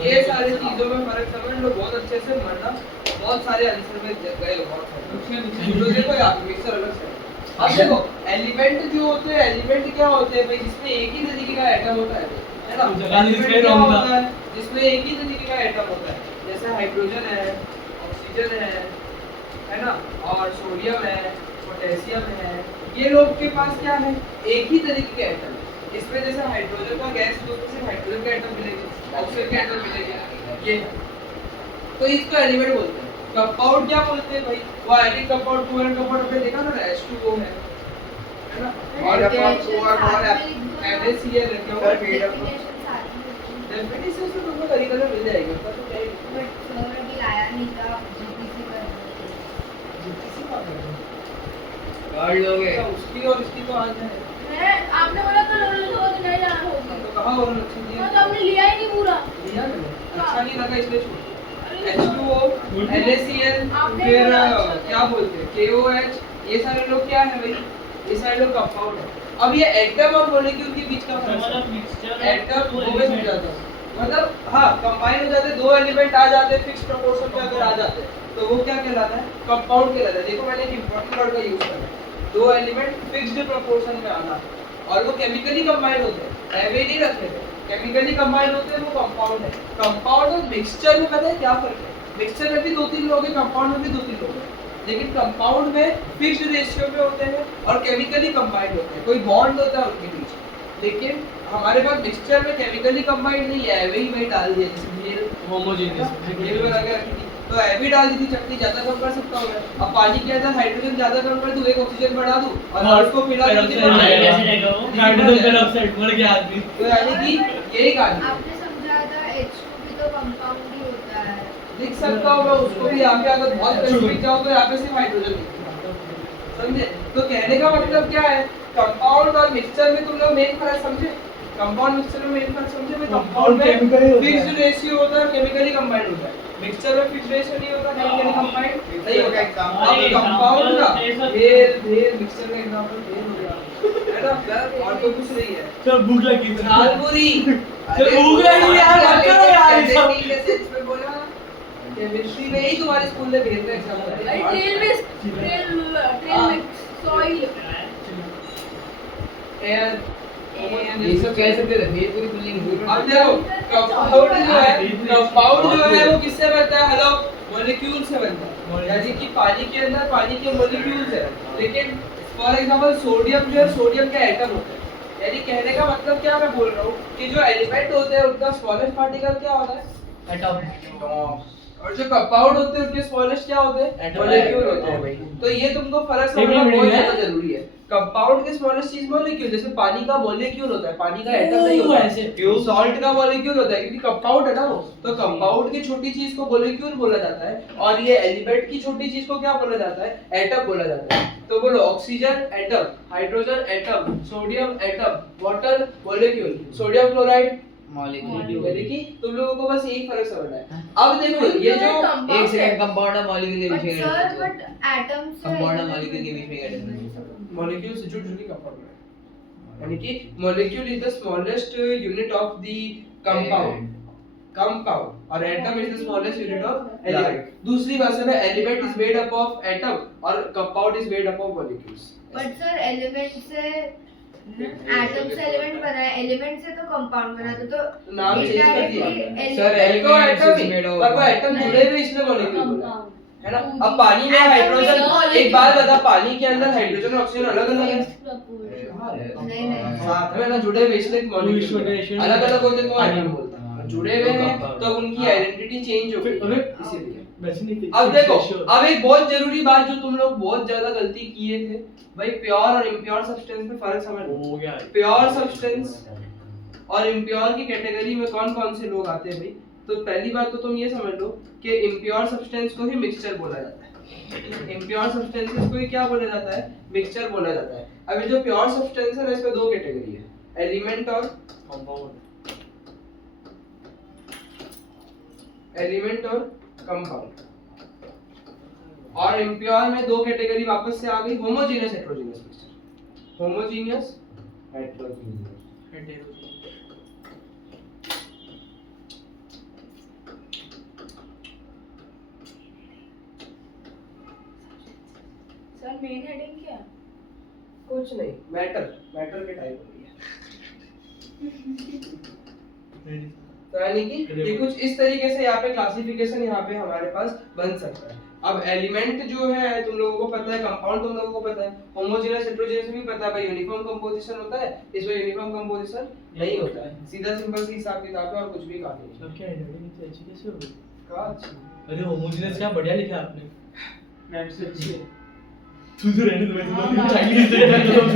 ये सारी चीजों में फर्क समझ लो बहुत अच्छे से, वरना बहुत सारे आंसर में गए हो, बहुत सारे। तो देखो यहाँ पे मिक्सर अलग से। अब देखो एलिमेंट जो होते हैं, एलिमेंट क्या होते हैं भाई, जिसमें एक ही तरीके का एटम होता है ना। एलिमेंट क्या होता है जिसमें एक ही तरीके का एटम होता है, जैसे हाइड्रोजन है, ऑक्सीजन है ना, और सोडियम है, पोटेशियम है, ये लोग के पास क्या है, एक ही तरीके के एटम है। इसमें जैसे हाइड्रोजन का गैस तो सिर्फ हाइड्रोजन का एटम मिलेगा, ऑक्सीजन का एटम मिलेगा, ये है। तो इसको एलिमेंट बोलते हैं। कंपाउंड क्या बोलते हैं भाई, वो आयनिक कंपाउंड, टू एन कंपाउंड आपने देखा ना, H2O है ना, और NaCl है, क्या होगा made up of, Definition साथ में होती है। डेफिनेशन से तुमको तरीका से मिल जाएगा, उसका तो क्या ही बट सर अभी लाया नहीं था, GPC कर रहे थे। किसी का करना गाड़ लोगे है। उसकी और इसकी तो आज है, मैं आपने बोला कल और लोगों को नहीं जाना होगी तो कहाँ और अच्छी तो चीज हमने लिया ही नहीं पूरा लिया मैंने, अच्छा नहीं लगा इसलिए छोड़ दिया। H2O, NaCl, आपने फिर बोला अच्छा क्या बोलते हैं KOH, ये सारे लोग क्या है भाई, ये सारे लोग कंपाउंड है। अब ये एटम और मॉलिक्यूल के बीच का फर्क है, मतलब मिक्सचर एटम दो में हो जाता है, मतलब हाँ कंबाइन हो जाते, दो एलिमेंट आ जाते हैं फिक्स प्रोपोर्शन में, अगर आ जाते हैं तो वो क्या कहलाता है, कंपाउंड कहलाता है। देखो मैंने एक इंपॉर्टेंट वर्ड का यूज करा है, दो एलिमेंट फिक्स्ड प्रोपोर्शन में आना और वो केमिकली कंबाइन होते हैं, ऐसे ही नहीं रखे थे, केमिकली कंबाइन होते हैं, वो कंपाउंड है। कंपाउंड और मिक्सचर में पता है क्या फर्क है, मिक्सचर में भी दो तीन लोग हैं, कंपाउंड में भी दो तीन लोग हैं, लेकिन कंपाउंड में फिक्स्ड रेशियो में होते हैं और केमिकली कंबाइंड होते हैं, कोई बॉन्ड होता है उनके बीच। लेकिन हमारे पास मिक्सचर में केमिकली कंबाइंड नहीं है, वही वही डाल दिया, जैसे घेर होमोजेनियस घेर में लगा रखी थी तो ऐवी डाल दी थी, चटनी ज्यादा कम कर सकता हूं मैं। अब पानी के अंदर हाइड्रोजन ज्यादा कम कर दूं, एक ऑक्सीजन बढ़ा दूं और उसको मिला के हाइड्रोजन पेरोक्साइड मर गया आदमी। तो यानी कि यही कहानी है। आपने समझाया था H2 भी तो कंपाउंड ही होता है। लिख सकता हूं मैं उसको भी, यहाँ पे अगर बहुत स्पेसिफिक जाओ तो यहाँ पे सिर्फ हाइड्रोजन लिखूंगा, समझे। तो कहने का मतलब क्या है, कंपाउंड और मिक्सचर में तुम लोग मेन फर्क समझे, कंपाउंड मिक्सचर में मेन फर्क समझे भाई। कंपाउंड में फिक्स्ड रेशियो होता है, केमिकली कंबाइंड होता है, मिक्सचर में फिक्स्ड रेशियो नहीं होता, केमिकली कंबाइंड सही होगा। अब कंपाउंड का भेल मिक्सचर का एग्जांपल भेल हो गया है ना, और तो कुछ नहीं है। सब भूख लगी दालपूरी चल भूख लगी यार, मत करो यार ये सब। इसमें बोला केमिस्ट्री में ही तुम्हारे स्कूल में भेल का एग्जांपल है। ट्रेल में सॉइल एयर ये सब कह सकते थे, ये पूरी बिल्डिंग अब देखो कंपाउंड जो है वो किससे बनता है, हेलो, मॉलिक्यूल से बनता है, यानी कि पानी के अंदर पानी के मॉलिक्यूल्स है। लेकिन फॉर एग्जांपल सोडियम जो है, सोडियम का एटम होता है, यानी कहने का मतलब क्या मैं बोल रहा हूँ कि जो एलिमेंट होते हैं उनका स्मॉलेस्ट पार्टिकल क्या होता है, एटम, और जो कंपाउंड होते हैं उनके स्मॉलेस्ट क्या होते हैं, मॉलिक्यूल होते हैं भाई। तो ये तुमको फर्क समझना बहुत ज्यादा जरूरी है। कंपाउंड के स्मॉलेस्ट चीज मॉलिक्यूल, जैसे पानी का मॉलिक्यूल होता है, पानी का एटम नहीं होता है, सॉल्ट का मॉलिक्यूल होता है क्योंकि कंपाउंड है ना वो। तो कंपाउंड की छोटी चीज को मॉलिक्यूल बोला जाता है और ये एलिमेंट की छोटी चीज को क्या बोला जाता है, एटम बोला जाता है। तो बोलो oxygen atom, hydrogen atom, sodium atom, water molecule, sodium chloride molecule. यानी कि तुम लोगों को बस यही फर्क समझना है। अब देखो ये जो एक सेकंड, कंपाउंड और मॉलिक्यूल के बट बीच में सर क्या बट एटम से कंपाउंड और मॉलिक्यूल के बीच में क्या डिफरेंस है? मॉलिक्यूल से जुड़ जुड़ी कंपाउंड है, यानी कि molecule is the smallest unit of the compound और atom is the smallest unit of element. दूसरी भाषा में element is made up of atom और compound is made up of molecules. But sir element से एटम से एलिमेंट बना है, एलिमेंट से तो कंपाउंड बना तो नाम चेंज कर दिया sir, element element atom is made of- पर वो एटम जुड़े हुए इसलिए मॉलिक्यूल बोला है ना। अब पानी में हाइड्रोजन, एक बात बता, पानी के अंदर हाइड्रोजन और ऑक्सीजन अलग अलग है, नहीं नहीं साथ में ना जुड़े हुए इसलिए मॉलिक्यूल अलग अलग होते तो एटम बोलता है, जुड़े हुए हैं तो उनकी आइडेंटिटी चेंज हो गई इसीलिए। अब देखो, अब एक बहुत जरूरी बात जो तुम लोग बहुत ज्यादा गलती किए थे भाई, प्योर और इम्प्योर सब्सटेंस में फर्क समझ लो। हो गया प्योर सब्सटेंस और इम्प्योर की कैटेगरी में कौन कौन से लोग आते हैं भाई। तो पहली बात तो तुम ये समझ लो कि इम्प्योर सब्सटेंस को ही मिक्सचर बोला जाता है, इम्प्योर सब्सटेंसेस को ही क्या बोला जाता है, मिक्सचर बोला जाता है। अभी जो प्योर सब्सटेंस है इसमें दो कैटेगरी है, एलिमेंट और कंपाउंड। एलिमेंट और कंपाउंड। और इम्प्योर में दो कैटेगरी वापस से आ गई, homogeneous heterogeneous mixture, homogeneous heterogeneous. Sir main heading क्या? कुछ नहीं, मैटर के टाइप हो गई है। तो यानी कि ये कुछ इस तरीके से यहाँ पे क्लासिफिकेशन यहाँ पे हमारे पास बन सकता है। अब एलिमेंट जो है तुम लोगों को पता है, कंपाउंड तुम लोगों को पता है, होमोजेनस हेटेरोजेनस भी पता है भाई, यूनिफॉर्म कंपोजिशन होता है, इसमें यूनिफॉर्म कंपोजिशन नहीं होता है, सीधा सिंपल सी हिसाब किताब है और कुछ भी काफी नहीं। सब क्या हैंडराइटिंग इतनी अच्छी कैसे हो गई? का अच्छा अरे होमोजेनस क्या बढ़िया लिखा है आपने। मैम से अच्छी है। तू तो रहने दो, मैं तो चाइनीज देखता हूं,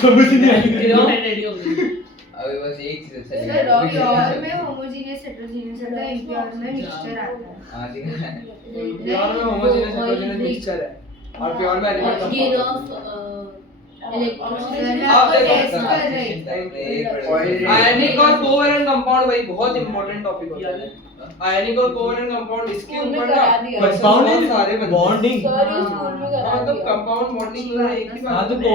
समझ ही नहीं आई। ये हैंडराइटिंग हो गई। अभी बस एक चीज अच्छा सर प्योर में होमोजेनियस हेटेरोजेनियस आता है, इम्प्योर में मिक्सचर आता है। हां ठीक है। प्योर में होमोजेनस हेटेरोजेनस मिक्सचर है और प्योर में element Gain compound of sir आप आप देखो, टेस्ट कर रहे हैं। आयनिक और कोवैलेंट कंपाउंड भाई बहुत इंपॉर्टेंट टॉपिक होता है। आयनिक और कोवैलेंट कंपाउंड इसके स्कूल में ऊपर करा ना दिया। क्वेश्चन कंपाउंड बहुत सारे बनते हैं। बॉन्डिंग। सर ये स्कूल में करा हाँ, तो दिया। कंपाउंड बॉन्डिंग में एक ही हाँ बात तो है।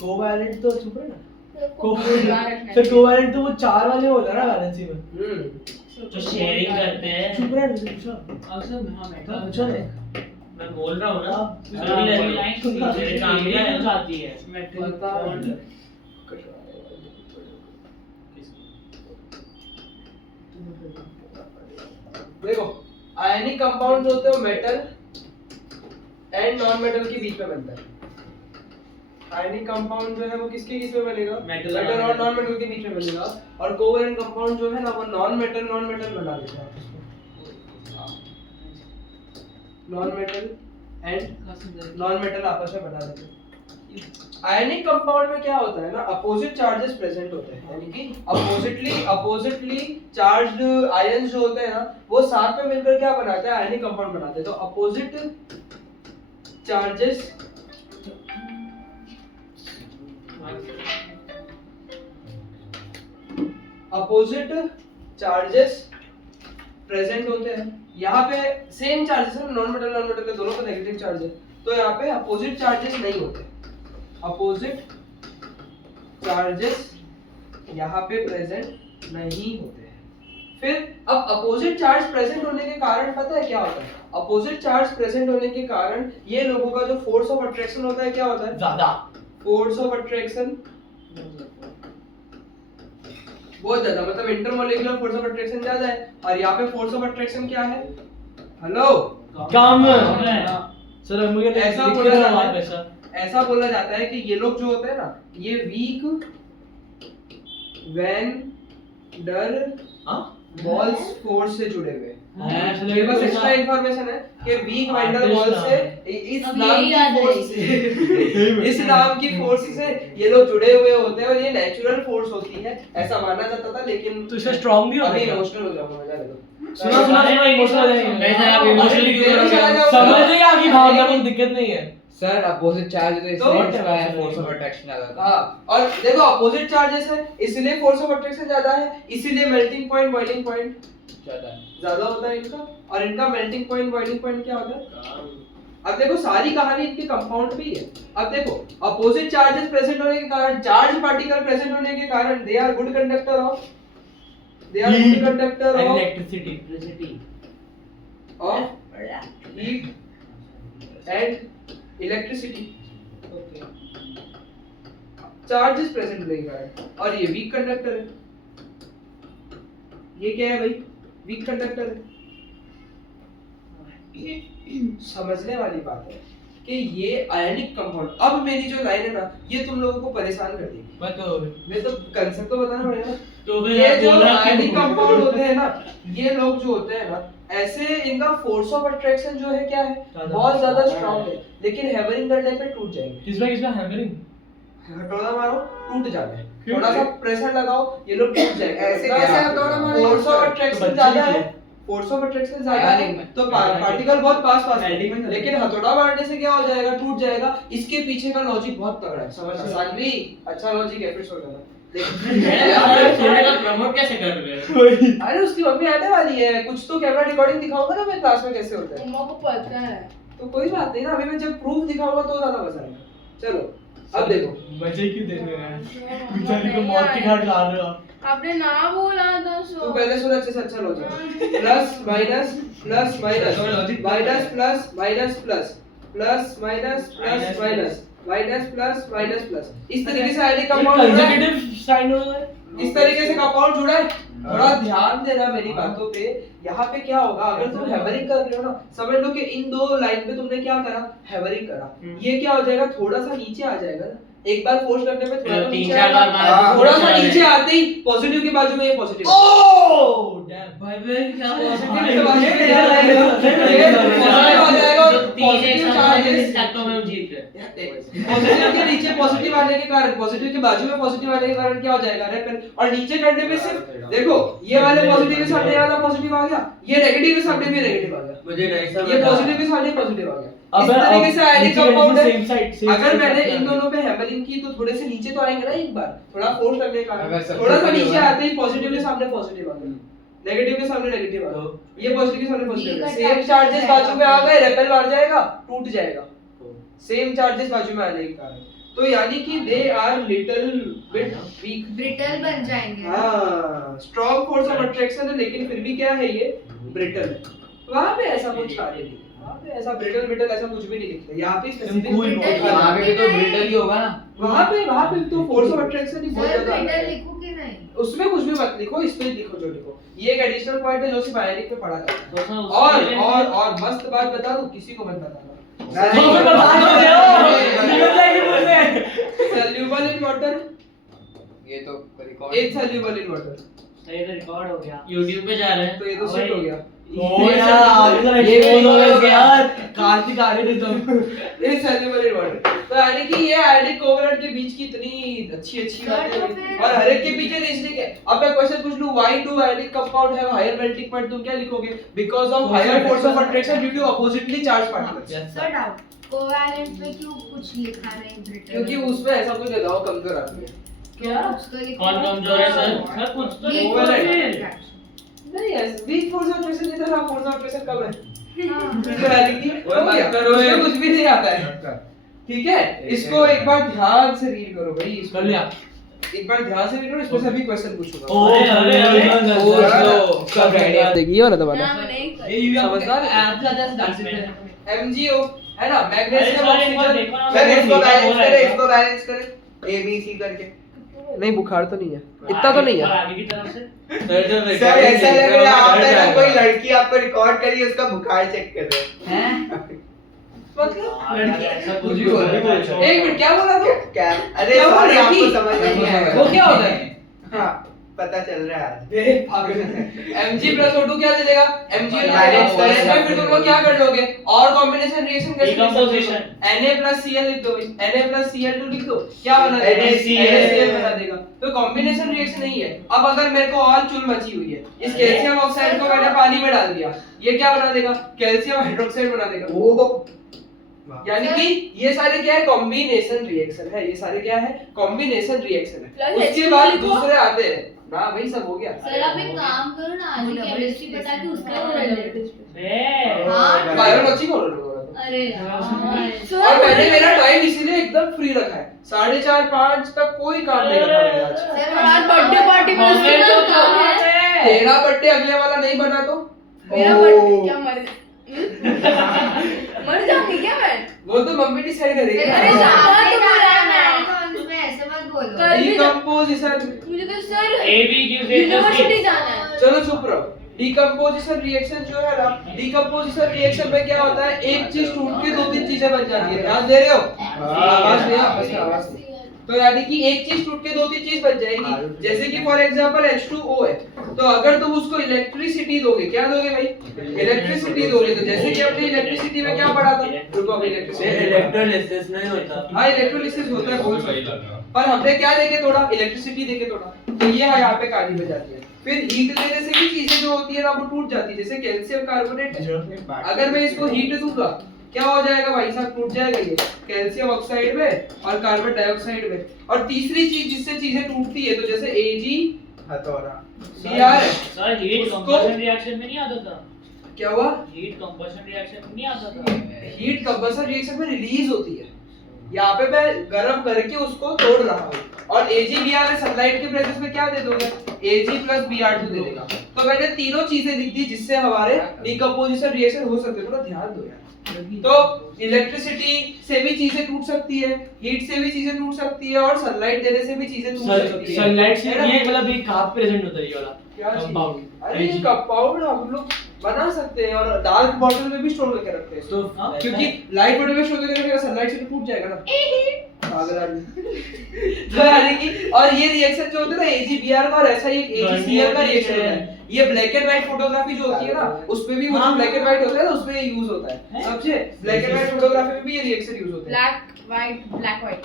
कोवैलेंट तो छुप रहा है ना। रखना सर कोवैलेंट तो वो 4 वाले होता है ना वैलेंसी में। जो शेयरिंग करते हैं। छुप रहा है तुझे पूछा। अच्छा हाँ मैं पूछा नहीं। मैं बोल रहा हूँ ना। हाँ, मेरे काम में है जाती है। पता है। देखो आयनिक कंपाउंड होते हैं मेटल एंड नॉन मेटल के बीच में बनता है। आयनिक कंपाउंड जो है वो किसके बीच में बनेगा? मेटल और नॉन मेटल के बीच में बनेगा। और कोवैलेंट कंपाउंड जो है ना वो नॉन मेटल बना देता है। Non metal and non metal आपस में बना देते हैं। आयनिक कंपाउंड में क्या होता है ना, अपोजिट चार्जेस प्रेजेंट होते हैं, यानी कि अपोजिटली चार्ज्ड आयंस जो होते हैं ना वो साथ में मिलकर क्या बनाते हैं? आयनिक कंपाउंड बनाते हैं। तो अपोजिट चार्जेस प्रेजेंट होते हैं। यहाँ पे सेम चार्जेस है, नॉन मेटल के दोनों पे नेगेटिव चार्ज है, तो यहाँ पे अपोजिट चार्जेस नहीं होते। अपोजिट चार्जेस यहाँ पे प्रेजेंट नहीं होते हैं। फिर अब अपोजिट चार्ज प्रेजेंट होने के कारण पता है क्या होता है? अपोजिट चार्ज प्रेजेंट होने के कारण ये लोगों का जो फोर्स ऑफ अट्रैक्शन होता है क्या होता है? ज्यादा। फोर्स ऑफ अट्रैक्शन बहुत ज्यादा, मतलब इंटरमोलिकुलर फोर्स ऑफ अट्रैक्शन ज्यादा है। और यहाँ पे फोर्स ऑफ अट्रैक्शन क्या है? हेलो कम। हाँ। सर मुझे ऐसा बोला जाता है, ऐसा बोला जाता है कि ये लोग जो होते हैं ना ये वीक वेंडर वॉल्स फोर्स से जुड़े हुए हैं। ये बस एक्स्ट्रा इंफॉर्मेशन है कि वीक वेंडर वॉल्स से इस नाम की फोर्स से इस नाम की फोर्स से ये लोग जुड़े हुए होते हैं और ये नेचुरल फोर्स होती है ऐसा माना जाता था। लेकिन तो इससे स्ट्रांग भी होता अभी है। इमोशनल हो जाऊंगा, मजा ले लो। सुना इमोशनल हो जाएंगे। मैं जरा इमोशनली क्यों करूंगा? समझेगा कि भावना को दिक्कत नहीं है। सर अपोजिट चार्ज तो इसलिए फोर्स ऑफ अट्रैक्शन ज्यादा था। हाँ, और देखो अपोजिट चार्जेस है इसलिए फोर्स ऑफ अट्रैक्शन ज्यादा है, इसीलिए मेल्टिंग पॉइंट बॉइलिंग पॉइंट ज्यादा होता है इनका। और इनका मेल्टिंग पॉइंट बॉइलिंग पॉइंट क्या होता है? अब देखो सारी कहानी इनके कंपाउंड पे ही है। अब देखो अपोजिट चार्जेस प्रेजेंट होने के कारण, चार्ज पार्टिकल प्रेजेंट होने के कारण they are good conductor of electricity heat and electricity. Charges present होने के कारण। और ये वीक कंडक्टर है। ये क्या है भाई? वीक कंडक्टर है। समझने वाली बात है कि ये आयनिक कंपाउंड। अब मेरी जो लाइन है ना ये तुम लोगों को परेशान कर देगी। मैं तो कंसेप्ट तो बताना पड़ेगा। तो ये जो आयनिक कंपाउंड होते हैं ना ये लोग जो होते हैं ना ऐसे इनका फोर्स ऑफ अट्रैक्शन जो है क्या है? बहुत ज्यादा स्ट्रांग है, लेकिन हैमरिंग करने पे टूट जाएंगे। किसमें हैमरिंग? हथौड़ा मारो टूट जाते, थोड़ा सा प्रेशर लगाओ ये लोग टूट जाएंगे। ऐसे कैसे हथौड़ा मारो? फोर्स ऑफ अट्रैक्शन ज्यादा है, फोर्स ऑफ अट्रैक्शन ज्यादा है तो पार्टिकल बहुत पास है, लेकिन हथौड़ा मारने से क्या हो जाएगा? टूट जाएगा। इसके पीछे का लॉजिक बहुत तगड़ा है, समझना। सानवी अच्छा लॉजिक है, फिर सो जाना। सोने का प्रमोट कैसे कर रहे हो? अरे उसकी मम्मी आने वाली है, कुछ तो कैमरा रिकॉर्डिंग दिखाऊंगा ना मैं क्लास में कैसे होता है। मम्मा को पता है। तो कोई बात नहीं ना, अभी मैं जब प्रूफ दिखाऊंगा तो ज्यादा मजा आएगा। चलो अब देखो मजे क्यों दे रहे हैं? बेचारी को मौत के घाट ला रहे हो। आपने ना बोला था सो। तो पहले सुन अच्छे से, अच्छा logic. Plus minus plus minus minus plus minus plus plus minus plus minus minus plus minus plus, इस तरीके से आयनिक कंपाउंड कंसेक्यूटिव साइन हो रहा है। इस तरीके से कंपाउंड जुड़ा है। थोड़ा ध्यान देना मेरी बातों पे। यहाँ पे क्या होगा, अगर तुम हैमरिंग कर रहे हो ना, समझ लो कि इन दो लाइन पे तुमने क्या करा, हैमरिंग करा, ये क्या हो जाएगा, थोड़ा सा नीचे आ जाएगा ना, एक बार फोर्स करने पे थोड़ा सा नीचे आएगा, थोड़ा सा नीचे आते ही पॉजिटिव के बाजू में ये पॉजिटिव, ओह डैम भाई मैं क्या पॉजिटिव के बाजू में क्या आएगा, ये पॉजिटिव आ जाएगा और पॉजिटिव चार्जेस पॉजिटिव के नीचे पॉजिटिव आने के कारण, पॉजिटिव के बाजू में पॉजिटिव आने के कारण क्या हो जाएगा, रेपेल, और नीचे करने पे सिर्फ देखो ये वाले पॉजिटिव के सामने ये वाला पॉजिटिव आ गया, ये नेगेटिव के सामने भी नेगेटिव आ गया, मुझे नहीं समझ ये पॉजिटिव के सामने पॉजिटिव आ गया। इस तरीके से आयनिक कंपाउंड है। अगर मैंने इन दोनों पे हैमरिंग की तो थोड़े से नीचे तो आएंगे ना, एक बार थोड़ा फोर्स करने का, थोड़ा सा नीचे आते ही पॉजिटिव के सामने पॉजिटिव आ गया, नेगेटिव के सामने नेगेटिव आ गया, ये पॉजिटिव के सामने पॉजिटिव, सेम चार्जेस बाजू में आ गए, रेपेल मार जाएगा, टूट जाएगा, सेम चार्जेस बाजू में आने के कारण, तो यानी कि they are little bit weak, brittle बन जाएंगे। हाँ, स्ट्रॉन्ग फोर्स ऑफ अट्रैक्शन है लेकिन फिर भी क्या है, ये ब्रिटल है। वहां पे ऐसा कुछ आ नहीं, वहां पे ऐसा ब्रिटल ऐसा कुछ भी नहीं लिखता, यहाँ पे स्पेसिफिक वहाँ पे भी तो ब्रिटल ही होगा ना। वहां पे तो फोर्स ऑफ अट्रैक्शन ही बहुत सर ज्यादा ब्रिटल है। लिखो कि नहीं? उसमें कुछ भी मत लिखो, इस पे लिखो जो लिखो, ये एक एडिशनल पॉइंट है जो सिर्फ आयनिक पे पढ़ा जाता है। तो सर और मस्त बात बता दूं, किसी को मत बताना, सॉल्यूबल इन वाटर, ये तो रिकॉर्ड एक सॉल्यूबल इन वाटर, सही से रिकॉर्ड हो गया। YouTube पे जा रहे हैं तो ये तो सेट हो गया, ये बोलो यार कार्तिक आ रहे थे तुम ये सॉल्यूबल इन वाटर। तो यानी कि ये आयनिक कोवलेंट के बीच की इतनी अच्छी बातें हैं, और हर एक के पीछे रीजनिंग है। अब मैं क्वेश्चन पूछ लूं, why do ionic compound have higher melting point, तुम क्या लिखोगे, because of higher force of attraction due to oppositely charge particles, sir doubt, covalent में क्यों कुछ लिखा नहीं ब्रिटल? क्योंकि उसमें ऐसा कुछ दबाव कमजोर आती है। क्या कुछ तो लिखो। कौन कमजोर है सर? सर कुछ तो Weak लिखो force of फिर। attraction। नहीं ऐसे वीक फोर्स ऑफ अट्रैक्शन की तरह फोर्स ऑफ अट्रैक्शन कम है, हाँ। तो यानी कि हो गया, उसमें कुछ भी नहीं आता है, ठीक है। इसको एक बार ध्यान से रीड करो भाई, इसको कर लिया। एक बार ध्यान से रीड करो, इसमें से अभी क्वेश्चन पूछूंगा। देखिए वाला दबा नाम नहीं समझदार MgO है ना, मैग्नीशियम ऑक्सीजन। सर इसको बैलेंस करें A B C करके। नहीं बुखार तो नहीं है, इतना तो नहीं और है। आगे की तरफ से सर ऐसा लग रहा है आप ना कोई लड़की आपको रिकॉर्ड करी उसका बुखार चेक कर रहे हैं। मतलब ऐसा कुछ भी बोल रहे हो। एक मिनट क्या बोला तू? क्या अरे क्या बोल सॉरी रही आपको थी? समझ नहीं आया। वो क्या होता है? हाँ पता चल रहा है आज। Mg plus O2 क्या दे देगा? Mg Balance करेगा। फिर तुम लोग क्या कर लोगे? और कॉम्बिनेशन रिएक्शन कैसे लिख सकते हो? Decomposition। Na plus Cl लिख दो भाई, Na plus Cl2 लिख दो, क्या बना देगा? NaCl NaCl बना देगा। तो कॉम्बिनेशन रिएक्शन नहीं है। अब अगर मेरे को और चुन मची हुई है, इस कैल्शियम ऑक्साइड को मैंने पानी में डाल दिया, ये क्या बना देगा? कैल्शियम हाइड्रोक्साइड बना देगा। ओ यानी कि ये सारे क्या है, कॉम्बिनेशन रिएक्शन है, ये सारे क्या है, कॉम्बिनेशन रिएक्शन है। Plus उसके H2 बाद लिखो। दूसरे आते हैं ना भाई, सब हो गया। सर आप एक काम करो ना, आज केमिस्ट्री बता के उसका वो रिलेटेड। हाँ। बायोलॉजी को रोल हो रहा था। अरे यार और मैंने मेरा टाइम इसीलिए एकदम फ्री रखा है, 4:30 5 तक कोई काम नहीं रखा मैंने आज। सर आज बर्थडे पार्टी में उसके तो नाम काम है। तेरा बर्थडे अगले वाला नहीं बना तो मेरा बर्थडे क्या मर जाऊंगी क्या मैं? वो तो मम्मी डिसाइड करेगी। अरे सर, जाना आपने तो जाना है है। मैराथन में, ऐसे मत बोलो। कर भी जा- डिकम्पोजिशन, मुझे तो सर AB gives यूनिवर्सिटी जाना है। चलो चुप रहो। डिकम्पोजिशन रिएक्शन जो है ना, डिकम्पोजिशन रिएक्शन में क्या होता है, एक चीज टूट के 2-3 चीजें बन जाती है। ध्यान दे रहे हो? आवाज नहीं, आपस में आवाज नहीं। तो यानी कि एक चीज टूट के 2-3 चीज बन जाएगी। जैसे कि फॉर एग्जांपल H2O है, तो अगर तुम उसको इलेक्ट्रिसिटी दोगे, क्या दोगे भाई? इलेक्ट्रिसिटी दोगे। तो जैसे कि अपने इलेक्ट्रिसिटी में क्या पढ़ा था, रुको अभी इलेक्ट्रिसिटी, इलेक्ट्रोलिसिस नहीं होता। हाँ इलेक्ट्रोलिसिस होता है, बहुत सही। पर हमने क्या देके तोड़ा, इलेक्ट्रिसिटी देके तोड़ा, तो ये यहाँ पे कहानी बन जाती है। फिर हीट देने से भी चीजें जो होती है ना वो टूट जाती है। जैसे कैल्शियम कार्बोनेट है, अगर मैं इसको हीट दूंगा क्या हो जाएगा भाई साहब, टूट जाएगा ये कैल्शियम ऑक्साइड में और कार्बन डाइऑक्साइड में। और तीसरी चीज जिससे चीजें टूटती है, तो जैसे Ag हथौड़ा Cr है, सर हीट उसको- कंबशन रिएक्शन में नहीं आता था। क्या हुआ? हीट कंबशन रिएक्शन में नहीं आता था। हीट कंबशन रिएक्शन में रिलीज होती है, यहाँ पे मैं गर्म करके उसको तोड़ रहा हूँ और AgBr में सनलाइट के प्रेजेंस में क्या दे दोगे Ag plus Br2 दे देगा। तो मैंने तीनों चीजें लिख दी जिससे हमारे डिकम्पोजिशन रिएक्शन हो सकते हैं। थोड़ा ध्यान दो यार। तो इलेक्ट्रिसिटी से भी चीजें टूट सकती है, हीट से भी चीजें टूट सकती है और सनलाइट देने से भी चीजें टूट सकती है। सनलाइट से ये मतलब ये कहाँ प्रेजेंट होता है ये वाला क्या चीज? कंपाउंड? अरे ये कंपाउंड हम लोग बना सकते हैं और डार्क बॉटल में भी स्टोर करके रखते हैं। तो क्योंकि लाइट बॉटल में स्टोर करके रखेगा सनलाइट से तो टूट जाएगा ना। पागल आदमी। तो यानी कि और ये रिएक्शन जो होता है ना AgBr का और ऐसा ही एक AgCl का रिएक्शन होता है। ये ब्लैक एंड व्हाइट फोटोग्राफी जो होती है ना उसपे भी वो जो ब्लैक एंड व्हाइट होता है ना उसमें ये यूज होता है। समझे? ब्लैक एंड व्हाइट फोटोग्राफी में भी ये रिएक्शन यूज होता है। Black white.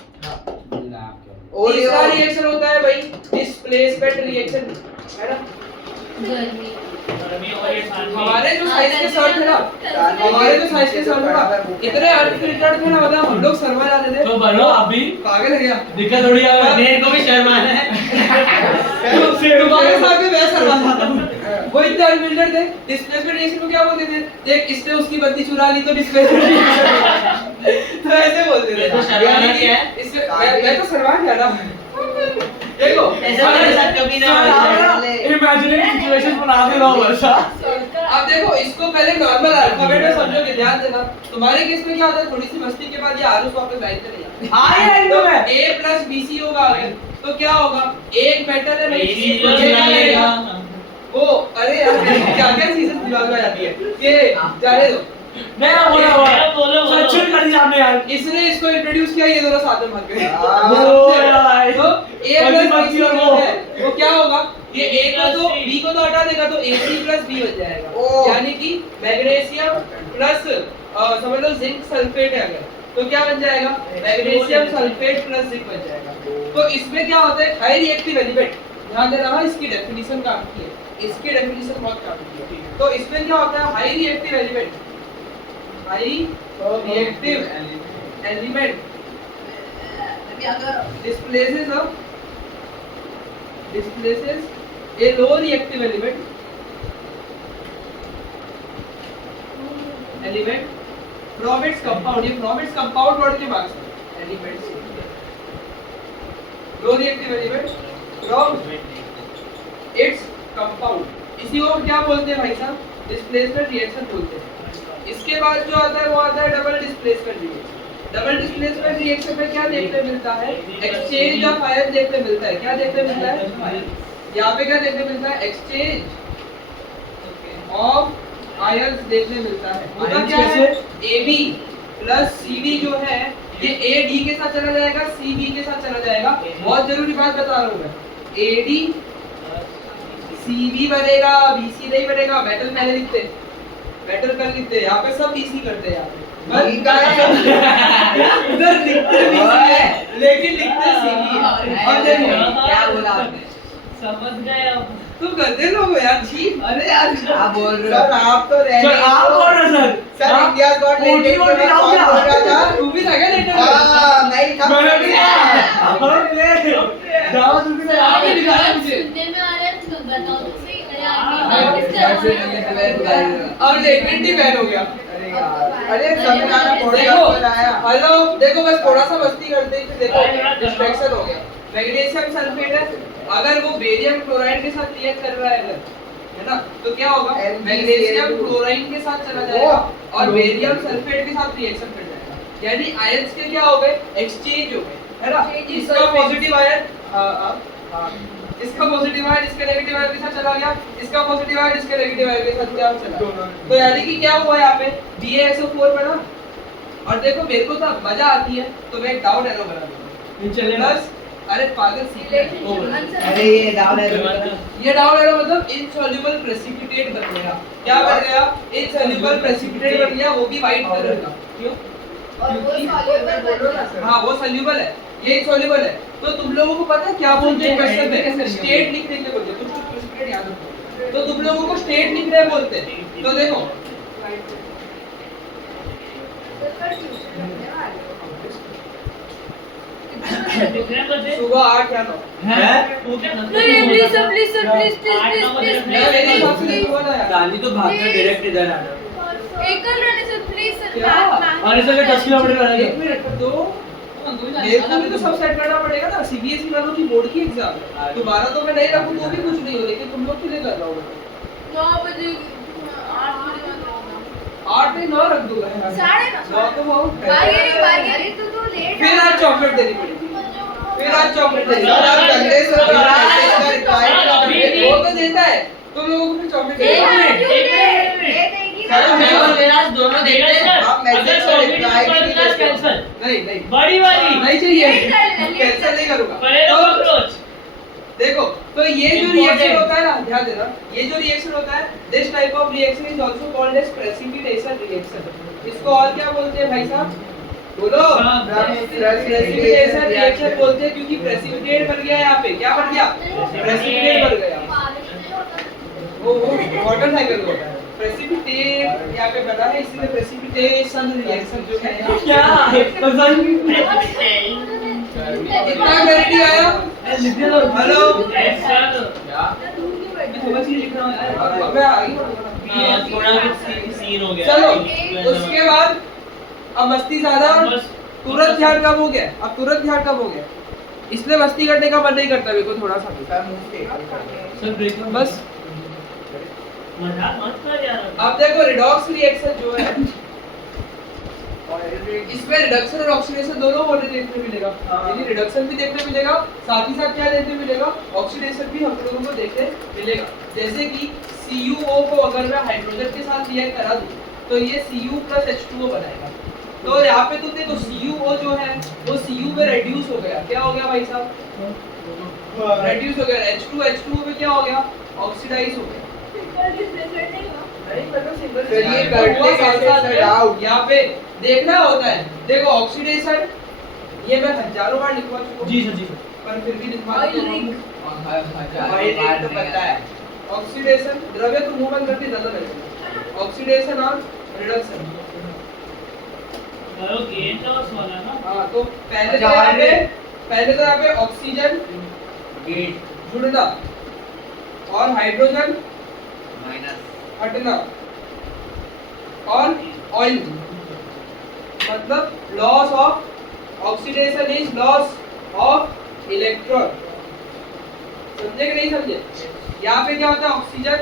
और ये तीसरा रिएक्शन होता है भाई डिस्प्लेसमेंट रिएक्शन, है ना? गर्मी गर्मी और ये ठंड में- हमारे जो साइंस के सर थे ना, हमारे जो साइंस के सर थे ना, इतने अनफिल्टर्ड थे ना, मतलब हम लोग शर्मा जाते थे। तो बोलो अभी पागल है क्या? दिक्कत थोड़ी आ रही है। मेरे को भी शर्म आ रहा है। तुम्हारे साथ में मैं शर्मा जाता हूँ। वो इतने अनफिल्टर्ड थे। डिस्प्लेसमेंट रिएक्शन में क्या बोलते थे? देख इसने उसकी बत्ती चुरा ली तो डिस्प्लेसमेंट रिएक्शन। तो ऐसे बोलते थे। तो शर्माना क्या है? इसमें मैं तो शर्मा गया ना। देखो ऐसा मेरे साथ कभी ना हो। इमेजिनरी सिचुएशन बना दे रहा हूँ ऐसा। अब देखो इसको पहले नॉर्मल अल्फाबेट में समझोगे, ध्यान देना। तुम्हारे केस में क्या होता है, थोड़ी सी मस्ती के बाद ये आरुष वापस लाइन पे नहीं आता। हाँ ये लाइन तो है। A plus BC होगा आगे, तो क्या होगा? एक मेटल है भाई, AC तो तो ये चला क्या लेगा। लेगा? वो अरे यार क्या क्या चीजें दिमाग में आ जाती है ये जाने दो। मैं बोला बोलो। सच कर दिया आपने यार। इसने इसको इंट्रोड्यूस किया, ये दोनों साथ में भाग गए। ओ यार। तो A plus BC जो है वो क्या होगा? ये A को तो B को तो हटा देगा तो AC plus B बन जाएगा। यानी कि मैग्नीशियम प्लस समझ लो जिंक सल्फेट है अगर, तो क्या बन जाएगा? मैग्नीशियम सल्फेट प्लस जिंक बन जाएगा। तो इसमें क्या होता है? High reactive element. ध्यान देना है, इसकी डेफिनेशन काम की है, इसकी डेफिनेशन बहुत काम की है। तो इसमें क्या होता है? High reactive element, high reactive element displaces a low reactive element from its compound। ये from its compound वर्ड के मार्क्स हैं elements. low reactive element from its compound, इसी को क्या बोलते हैं भाई साहब? डिस्प्लेसमेंट रिएक्शन बोलते हैं। इसके बाद जो आता है वो आता है double displacement reaction. Double displacement reaction में क्या देखने मिलता है? एक्सचेंज ऑफ आयन देखने मिलता है। क्या देखने मिलता है? यहाँ पे क्या देखने मिलता है? एक्सचेंज ऑफ आयंस देखने मिलता है। होता क्या है? AB प्लस CD जो है ये AD के साथ चला जाएगा, CB के साथ चला जाएगा। बहुत जरूरी बात बता रहा हूँ मैं, AD CB बनेगा, BC नहीं बनेगा। मेटल पहले लिखते, मेटल कर लिखते, यहाँ पे सब BC करते हैं। यहाँ पे उधर लिखते BC है लेकिन लिखते CB है। और देखो क्या बोला आपने? समझ गए अब। तुम गंदे लोग हो यार, छी। अरे यार क्या बोल रहे हो? सर आप तो रह सर आप कौन है sir? Sir India got OT latest बोल रहा था। तू भी था क्या लेटर? हां नहीं था। मैंने नहीं था। जाओ तुम भी आगे दिखाया मुझे। सुनने में आ रहा है, तो बताओ तो सही। अरे हाँ, यार और लेटेंट ही बैन हो गया। अरे यार अरे समझाना देखो पड़ेगा आया। हेलो देखो बस थोड़ा सा मस्ती करते हैं, देखो डिस्ट्रैक्शन हो गया। मैग्नीशियम सल्फेट है, अगर वो बेरियम क्लोराइड के साथ रिएक्ट कर रहा है अगर, है ना, तो क्या होगा? मैग्नीशियम क्लोराइड के साथ चला जाएगा और बेरियम सल्फेट के साथ रिएक्शन कर जाएगा। यानी आयंस के क्या हो गए? एक्सचेंज हो गए, है ना? इसका पॉजिटिव आयन इसका पॉजिटिव आयन इसके नेगेटिव आयन के साथ चला गया, इसका पॉजिटिव आयन इसके नेगेटिव आयन के साथ क्या चला। तो यानी कि क्या हुआ यहाँ पे? BaSO4 बना। और देखो मेरे को तो मजा आती है तो मैं एक डाउन एरो बना दूंगा प्लस, अरे पागल अरे ये डाउन है। ये डाउन एरो मतलब इनसॉल्युबल प्रेसिपिटेट बन गया। क्या बन गया? इनसॉल्युबल प्रेसिपिटेट बन गया, वो भी वाइट कलर का। क्यों? और वो सॉल्युबल हाँ वो सॉल्युबल है, ये इनसॉल्युबल है। तो तुम लोगों को पता है क्या बोलते हैं क्वेश्चन में? स्टेट लिखने के लिए बोलते हैं। कुछ प्रेसिपिटेट याद रखो। तो तुम लोगों को स्टेट लिखने बोलते हैं। तो देखो कितने बजे? सुबह 8 या 9 है? तू क्या No, no, please, sir, please, sir, please, मेरे हिसाब से नहीं हुआ ना यार। गांधी तो भाग कर डायरेक्ट इधर आ रहा एकल रहने सर, please, sir, क्या? ma'am, आने से 10 किलोमीटर एक रहेगा। मिनट दो हमको भी मेरे को भी तो सब सेट करना पड़ेगा ना, सीबीएसई वालों की बोर्ड की एग्जाम है। तुम्हारा तो मैं नहीं रखूं तो भी कुछ नहीं हो, लेकिन तुम लोग के लिए कर रहा हूं। 9 बजे 8 बजे 8 नहीं 9 रख दूंगा यार। 9 तो वो अरे तो तू लेट फिर आज चॉकलेट देनी पड़ेगी, फिर आज चॉकलेट देनी सर आप पड़ेगी। गंदे सर मैसेज का रिप्लाई सर, अभी भी- वो तो देता है, तुम लोगों को फिर चॉकलेट देगा। सर, मैं और विराज दोनों देखते हैं। आप मैसेज का रिप्लाई भी नहीं देते। कैंसिल नहीं नहीं बड़ी वाली नहीं चाहिए, नहीं करना, कैंसिल नहीं करूंगा। परेड तो अप्रोच देखो, तो ये जो रिएक्शन होता है ना, ध्यान देना, ये जो रिएक्शन होता है, this type of reaction is also called as precipitation reaction. इसको और क्या बोलते हैं भाई साहब, बोलो? प्रेसिपिटेशन रिएक्शन बोलते हैं, क्योंकि प्रेसिपिटेट बन गया यहाँ पे, क्या बन गया? प्रेसिपिटेट बन गया। वो वाटर साइकिल होता है, प्रेसिपिटेट यहाँ पे बना है, इसलिए प्रेसिपिटेशन रिएक्शन जो है क्या इतना क्लैरिटी आया? हेलो अबे आगे थोड़ा सीन हो गया चलो, उसके बाद अब मस्ती ज्यादा, तुरंत ध्यान कम हो गया। अब तुरंत ध्यान कम हो गया, इसलिए मस्ती करने का मन नहीं करता मेरे को थोड़ा सा भी। सर मुंह से सर ब्रेक बस मजाक मत कर यार अब देखो, रिडॉक्स रिएक्शन जो है, इसमें रिडक्शन और ऑक्सीडेशन दोनों होने देखने मिलेगा। यानी रिडक्शन भी देखने मिलेगा, साथ ही साथ क्या देखने मिलेगा, ऑक्सीडेशन भी हम लोगों को देखने मिलेगा। जैसे कि CuO को अगर मैं हाइड्रोजन के साथ रिएक्ट करा दूं तो ये Cu + H2O बनाएगा। तो यहाँ पे तुम देखो, CuO जो है वो Cu में रेड्यूस हो गया। क्या हो गया भाई साहब? रेड्यूस हो गया। H2O में क्या हो गया? ऑक्सीडाइज हो गया। चलिए करते कैसे सर डाउट। यहाँ पे देखना होता है, देखो ऑक्सीडेशन ये मैं हजारों बार लिखवा चुका हूँ, जी सर पर फिर भी लिखवा Oil देता हूँ। ring। बात तो पता है। ऑक्सीडेशन द्रव्य तो मुंह बंद करके ज्यादा लगेगा। ऑक्सीडेशन और रिडक्शन। वो गेन लॉस वाला ना हाँ, तो पहले तो अच्छा, यहाँ पे ऑक्सीजन जुड़ना और हाइड्रोजन हटना और ऑयल, मतलब loss of oxidation is loss of electron. समझे कि नहीं समझे? यहाँ पे क्या होता है, ऑक्सीजन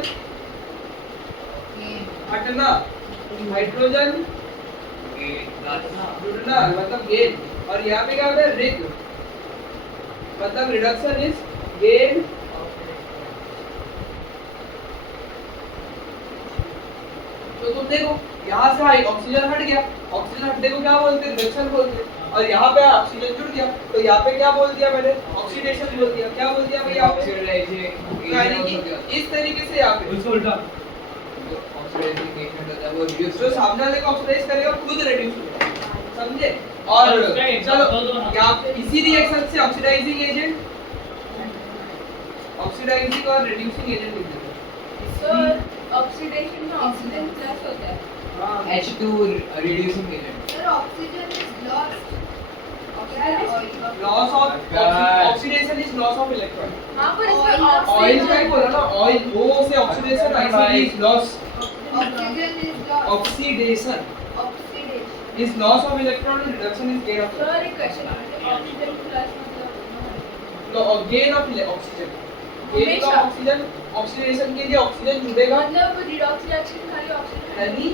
हटना, हाइड्रोजन जुड़ना मतलब गेन, और यहाँ पे क्या होता है, रिग मतलब रिडक्शन इज गेन। तो तुम देखो, यहाँ से ऑक्सीजन हट गया, ऑक्सीजन हटने को क्या बोलते हैं, रिडक्शन बोलते हैं। और यहाँ पे ऑक्सीजन जुड़ गया, तो यहाँ पे क्या बोल दिया मैंने, ऑक्सीडेशन बोल दिया। क्या बोल दिया भाई यहाँ पे? यानी कि इस तरीके से यहाँ पे उल्टा जो सामने वाले को ऑक्सीडाइज करेगा खुद रेड्यूस होगा, समझे? और चलो यहाँ पे इसी रिएक्शन से ऑक्सीडाइजिंग एजेंट, ऑक्सीडाइजिंग और रिड्यूसिंग एजेंट लिख देते हैं। सर ऑक्सीडेशन में ऑक्सीजन प्लस होता है। हाँ, H2 reducing agent. Oxygen is lost loss of oxidation is loss of electron. हाँ पर इसमें ऑयल का ही बोला ना, ऑयल वो से oxidation I is loss, oxygen is lost oxidation oxidation is loss of electron and reduction is gain of sir एक क्वेश्चन ऑक्सीजन प्लस मतलब गेन ऑफ ऑक्सीजन। गेन हमेशा। ऑफ ऑक्सीजन, ऑक्सीडेशन के लिए ऑक्सीजन जुड़ेगा मतलब रिडॉक्स रिएक्शन खाली ऑक्सीजन नहीं,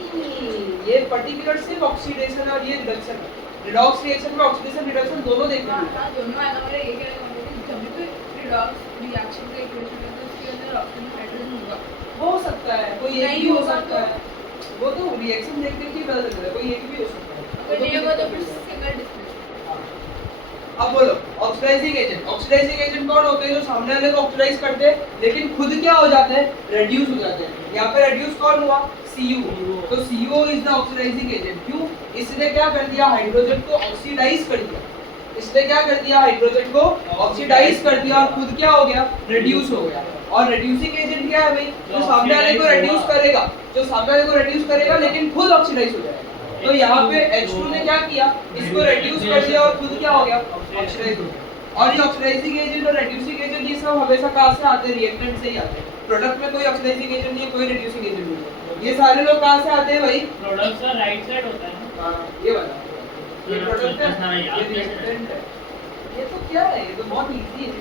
ये पर्टिकुलर सिर्फ ऑक्सीडेशन और ये रिडक्शन है। रिडॉक्स रिएक्शन में ऑक्सीडेशन रिडक्शन दोनों देखने मिलता है। हाँ दोनों आएगा। मेरा ये कहने का मतलब है जब भी रिडॉक्स रिएक्शन का इक्वेशन है तो उसके अंदर ऑक्सीजन हाइड्रोजन होगा। हो सकता है, कोई एक नहीं भी हो होगा सकता है, वो तो रिएक्शन देख देख के पता चलता है, कोई एक भी हो सकता है। अगर नहीं होगा तो फिर सिंगल डिस्प्लेसमेंट। अब बोलो, ऑक्सीडाइजिंग एजेंट। ऑक्सीडाइजिंग एजेंट कौन होते हैं? जो सामने वाले को ऑक्सीडाइज करते हैं लेकिन खुद क्या हो जाते हैं, रेड्यूस हो जाते हैं। यहाँ पे रेड्यूस कौन हुआ, Cu। तो Cu is the oxidising agent. क्यों? इसने क्या कर दिया, हाइड्रोजन को ऑक्सीडाइज कर दिया। इसने क्या कर दिया, हाइड्रोजन को ऑक्सीडाइज कर दिया और खुद क्या हो गया, रिड्यूस हो गया। और रिड्यूसिंग एजेंट क्या है भाई, जो सामने वाले को रिड्यूस करेगा, जो सामने वाले को रिड्यूस करेगा लेकिन खुद ऑक्सीडाइज हो जाएगा। तो यहाँ पे H2 ने क्या किया, इसको रिड्यूस कर दिया और खुद क्या हो गया, ऑक्सीडाइज हो गया। और ये ऑक्सीडाइजिंग एजेंट और रिड्यूसिंग एजेंट ये सब हमेशा कहाँ से आते हैं, रिएक्टेंट से ही आते हैं। प्रोडक्ट में कोई ऑक्सीडाइजिंग एजेंट नहीं है, कोई रिड्यूसिंग एजेंट नहीं है। ये सारे लोग कहाँ से आते हैं भाई, प्रोडक्ट का राइट साइड होता है ना हाँ ये वाला। ये प्रोडक्ट है, हाँ, ये रिएक्टेंट है। ये तो क्या है? ये तो बहुत इजी है।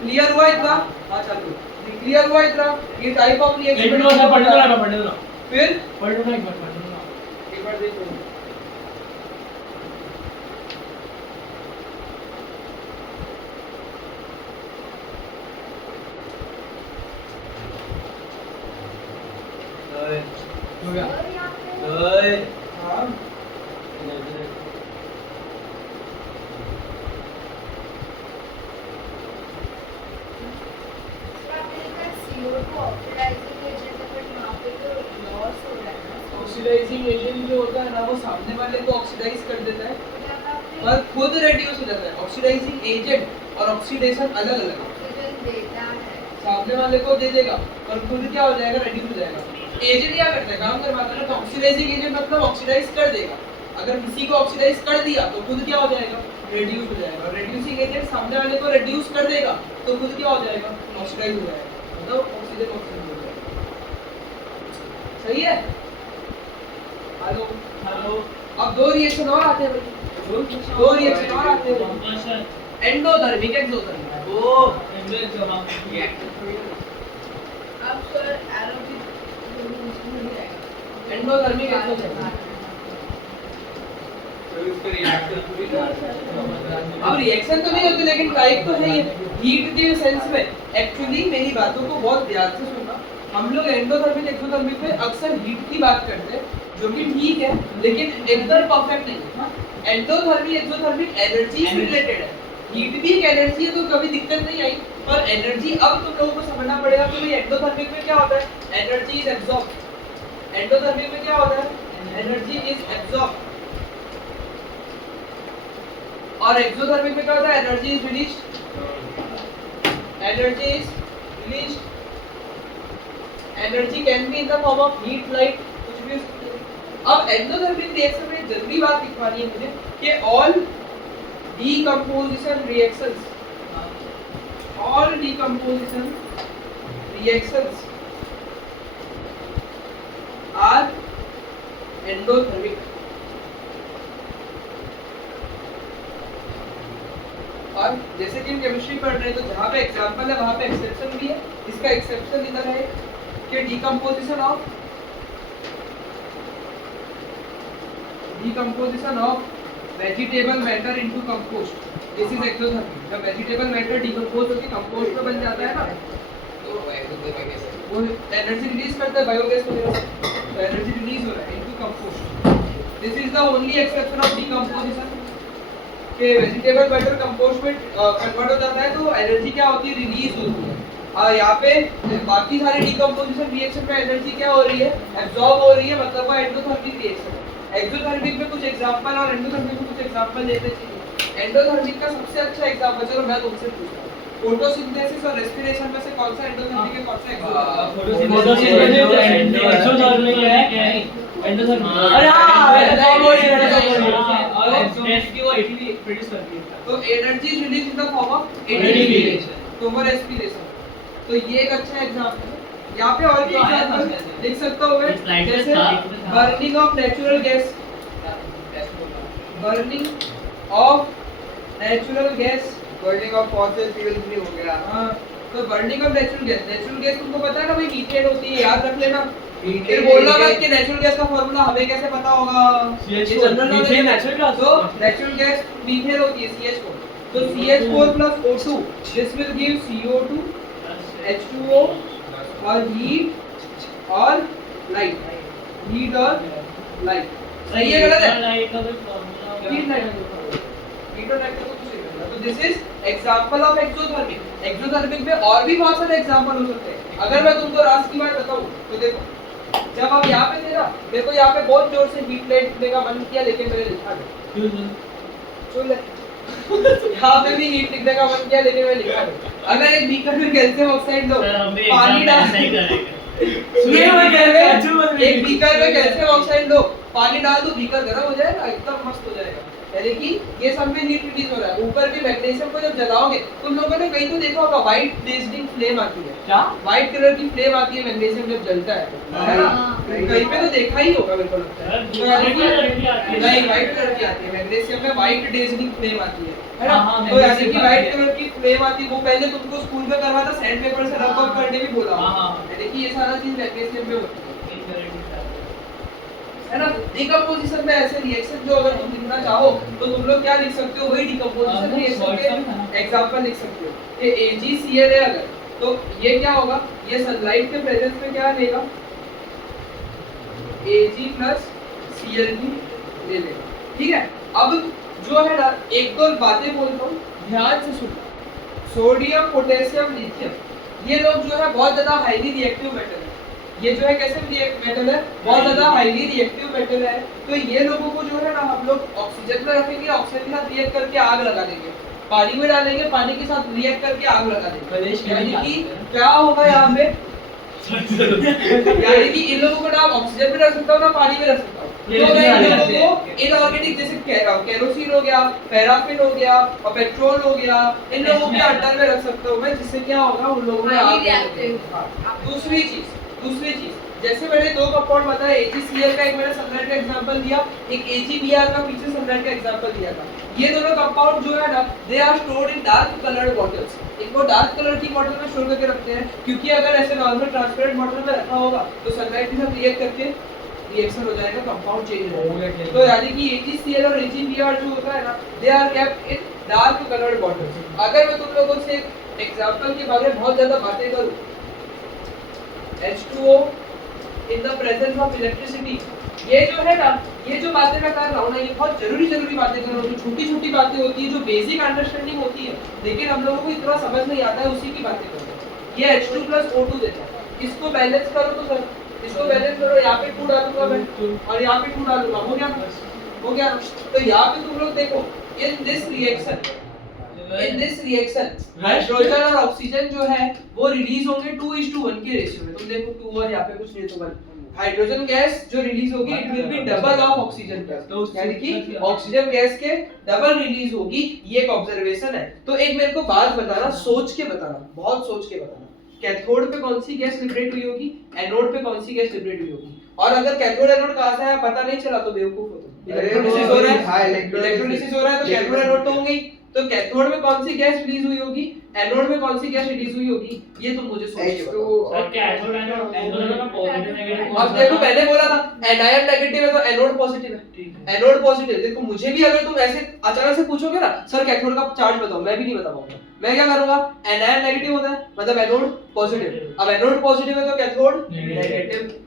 क्लियर हुआ इतना? हाँ चालू। क्लियर हुआ इतना? ये टाइप ऑफ एक रिएक्शन मिनट बस पढ़ने दो ना, पढ़ने दो ना, फिर पढ़ लो ना, एक बार पढ़ लो ना। एक बार देखो। हो गया। और यहाँ पे हाँ आपने देखा CO2 ऑक्सीडाइजिंग एजेंट है, बट यहाँ पे तो लॉस हो रहा है ना। ऑक्सीडाइजिंग एजेंट जो होता है ना वो सामने वाले को ऑक्सीडाइज कर देता है तो यहाँ पे आपने और खुद रेड्यूस हो जाता है। ऑक्सीडाइजिंग एजेंट और ऑक्सीडेशन अलग अलग है। ऑक्सीजन देता है। सामने वाले को दे देगा और खुद क्या हो जाएगा? रेड्यूस हो जाएगा। एजेंट क्या करता है? काम करवाता है। तो ऑक्सीडाइजिंग एजेंट मतलब ऑक्सीडाइज कर देगा। अगर किसी को ऑक्सीडाइज कर दिया तो खुद क्या हो जाएगा? रेड्यूस हो जाएगा। रेड्यूसिंग एजेंट सामने वाले को रेड्यूस कर देगा तो खुद क्या हो जाएगा? ऑक्सीडाइज हो जाएगा। मतलब ऑक्सीजन ऑक्सीजन हो जाएगा। सही है? हेलो हेलो अब दो रिएक्शन और आते हैं भाई। दो रिएक्शन और आते हैं। Combustion endothermic exothermic. वो एंडोज जो हम अब सर एरो की नहीं आएगा। Endothermic exothermic. अब रिएक्शन तो नहीं होती लेकिन टाइप तो है ये। हीट के सेंस में एक्चुअली मेरी बातों को बहुत ध्यान से सुनना। हम लोग एंडोथर्मिक एक्सोथर्मिक में अक्सर हीट की बात करते हैं जो कि ठीक है लेकिन एकदम परफेक्ट नहीं है। एंडोथर्मिक एक्सोथर्मिक एनर्जी से रिलेटेड है। हीट भी एक एनर्जी है तो कभी दिक्कत नहीं आई, पर एनर्जी अब तुम लोगों को समझना पड़ेगा कि भाई एंडोथर्मिक में क्या होता है? Energy is absorb. एंडोथर्मिक में क्या होता है? Energy is absorb. और एक्सोथर्मिक में क्या होता है? Energy is released. Energy is released. Energy can be in the form of heat, light, कुछ भी हो सकती है। अब एंडोथर्मिक रिएक्शन में जरूरी बात लिखवानी है मुझे कि all decomposition reactions are endothermic। और जैसे कि हम केमिस्ट्री पढ़ रहे हैं तो जहाँ पे एग्जांपल है वहाँ पे एक्सेप्शन भी है। इसका एक्सेप्शन इधर है कि decomposition of vegetable matter into compost, this is exothermic। जब vegetable matter decompose होकर compost में बन जाता है ना तो वो एनर्जी रिलीज करता है बायोगैस वगैरह से, तो एनर्जी रिलीज हो रहा है into compost। This is the only exception of decomposition कि वेजिटेबल मैटर कंपोस्ट में कन्वर्ट हो जाता है तो एनर्जी क्या होती है? रिलीज होती है। यहाँ पे बाकी सारे डिकम्पोजिशन रिएक्शन में एनर्जी क्या हो रही है? एब्जॉर्ब हो रही है, मतलब वो एंडोथर्मिक रिएक्शन है। एक्सोथर्मिक में कुछ एग्जांपल और एंडोथर्मिक में कुछ एग्जांपल लेते चाहिए। एंडोथर्मिक का सबसे अच्छा एग्जांपल चलो मैं तुमसे पूछता हूं, फोटोसिंथेसिस और रेस्पिरेशन में से कौन सा एंडोथर्मिक है, कौन सा एक्सोथर्मिक? फोटोसिंथेसिस एक्सोथर्मिक है, एंडोथर्मिक। अरे हां वो और एफ की वो एटीपी प्रोड्यूस करती है। तो energy release in the form of ATP तो वो रेस्पिरेशन। तो ये एक अच्छा एग्जांपल है। यहाँ पे और भी एग्जांपल लिख सकते हो जैसे burning of natural gas. Burning of natural gas, burning of fossil fuels भी हो गया। हाँ तो बर्निंग ऑफ नेचुरल गैस तुमको पता है ना भाई, मीथेन होती है, याद रख लेना। फिर बोलना मत कि नेचुरल गैस का फार्मूला हमें कैसे पता होगा, ये जनरल नॉलेज है। तो नेचुरल गैस मीथेन होती है CH4। तो CH4 + O2 this will give CO2 H2O और हीट और लाइट। हीट और लाइट सही है गलत है? लाइट का कोई फार्मूला हीट लाइट हीट और लाइट का कुछ नहीं है। तो this is example of exothermic. Exothermic में और भी बहुत सारे एग्जांपल हो सकते हैं। अगर मैं तुमको रास की बात बताऊं तो देखो, जब आप यहाँ पे थे ना, देखो यहाँ पे बहुत जोर से हीट लाइट का मन किया लेकिन मैंने लिखा नहीं। चल यहाँ पे भी हीट लिखने का मन किया लेकिन मैं लिखा नहीं। अगर एक बीकर में कैल्शियम ऑक्साइड दो, पानी डाल, एक बीकर में कैल्शियम ऑक्साइड लो, पानी डाल दो, बीकर गर्म हो जाएगा, एकदम मस्त हो जाएगा। यानी कि ये सब में हीट रिलीज हो रहा है। ऊपर भी मैग्नीशियम को जब जलाओगे, तुम लोगों ने कहीं तो देखा होगा व्हाइट डेजलिंग फ्लेम आती है, क्या? व्हाइट कलर की फ्लेम आती है मैग्नीशियम जब जलता है ना? कहीं पे तो देखा ही होगा मेरे को लगता है। तो यानी कि नहीं, व्हाइट कलर की आती है मैग्नीशियम में, व्हाइट डेजलिंग फ्लेम आती है ना? तो यानी कि व्हाइट कलर की फ्लेम आती है, वो पहले तुमको स्कूल में करवा था, सैंड पेपर से रब अप करने भी बोला यानी कि ये सारा चीज मैग्नीशियम में होती है ना? डिकम्पोजिशन में ऐसे रिएक्शन जो अगर तुम लिखना चाहो तो तुम लोग क्या लिख सकते हो, वही डिकम्पोजिशन रिएक्शन के एग्जांपल लिख सकते हो। ये AgCl है अगर, तो ये क्या होगा, ये सनलाइट के प्रेजेंस में क्या लेगा, Ag प्लस Cl ले लेगा। ठीक है, अब जो है ना एक दो बातें बोलता हूँ, ध्यान से सुनना। सोडियम, पोटेशियम, लिथियम, ये लोग जो है बहुत ज्यादा हाईली रिएक्टिव मेटल है। ये जो है कैसे मेटल है, बहुत ज्यादा हाईली रिएक्टिव मेटल है। तो ये लोगों को जो है ना हम लोग ऑक्सीजन में रखेंगे, ऑक्सीजन के साथ रिएक्ट करके आग लगा देंगे, पानी में डालेंगे, पानी के साथ रिएक्ट करके आग लगा देंगे। यानी कि क्या होगा यहाँ पे, यानी कि इन लोगों को ना ऑक्सीजन में रख सकता हूँ ना पानी में रख सकता हूँ। तो मैं इन लोगों को इनऑर्गेनिक जैसे केरोसिन हो गया, पैराफिन हो गया और पेट्रोल हो गया, इन लोगों के अंडर में रख सकता हूँ मैं, जिससे क्या होगा उन लोगों में आग लगेगी। दूसरी चीज जैसे मैंने दो कंपाउंड बताया, AgCl का एक मैंने सनलाइट का एग्जांपल दिया, एक AgBr का पीछे सनलाइट का एग्जांपल दिया था। ये दोनों कंपाउंड जो है ना, they are stored in dark coloured bottles. इनको डार्क कलर की बॉटल में स्टोर करके रखते हैं, क्योंकि अगर ऐसे नॉर्मल ट्रांसपेरेंट बॉटल में रखा होगा तो सनलाइट के साथ रिएक्ट करके रिएक्शन हो जाएगा, कंपाउंड चेंज हो जाएगा। तो यानी कि AgCl और AgBr जो होता है ना, they are kept in dark coloured bottles. अगर मैं तुम लोगों से एग्जांपल के बारे में बहुत ज्यादा बातें करूं, H2O in the presence of electricity, ये जो है ना, ये जो बातें मैं कर रहा हूँ ना, ये बहुत जरूरी बातें कर रहा हूँ, छोटी छोटी बातें होती है जो बेसिक अंडरस्टैंडिंग होती है, लेकिन हम लोगों को इतना समझ नहीं आता है, उसी की बातें कर रहे हैं। ये H2 प्लस O2 देता है, इसको बैलेंस करो तो सर, इसको बैलेंस करो, यहाँ पे 2 डालूंगा मैं और यहाँ पे 2 डालूंगा, हो गया। तो यहाँ पे तुम लोग देखो, इन दिस रिएक्शन हाइड्रोजन और ऑक्सीजन जो है वो रिलीज होंगे 2:1 के रेशियो में। तुम देखो 2 और यहाँ पे कुछ नहीं तो 1। हाइड्रोजन गैस जो रिलीज होगी it will be double of oxygen gas, तो यानी कि ऑक्सीजन गैस के डबल रिलीज होगी, ये एक ऑब्जर्वेशन है। तो एक मेरे को बात बताना, सोच के बताना, बहुत सोच के बताना, कैथोड पे कौन सी गैस लिबरेट हुई होगी, एनोड पे कौन सी गैस लिबरेट हुई होगी, और अगर कैथोड एनोड कहां से आया पता नहीं चला तो बेवकूफ हो तुम। इलेक्ट्रोलिसिस हो रहा है, इलेक्ट्रोलिसिस हो रहा है तो कैथोड एनोड तो होंगे। तो कैथोड में कौन सी गैस रिलीज हुई होगी, एनोड में कौन सी गैस रिलीज हुई होगी, ये तुम मुझे सोच के बताओ। सर कैथोड एनोड का पॉजिटिव नेगेटिव। अब देखो मैंने बोला था एनायन नेगेटिव है तो एनोड पॉजिटिव है, एनोड पॉजिटिव। देखो मुझे भी अगर तुम ऐसे अचानक से पूछोगे ना सर कैथोड का चार्ज बताओ, मैं भी नहीं बता पाऊंगा। मैं क्या करूंगा, एनायन नेगेटिव होता है मतलब एनोड पॉजिटिव, अब एनोड पॉजिटिव है तो कैथोड नेगेटिव।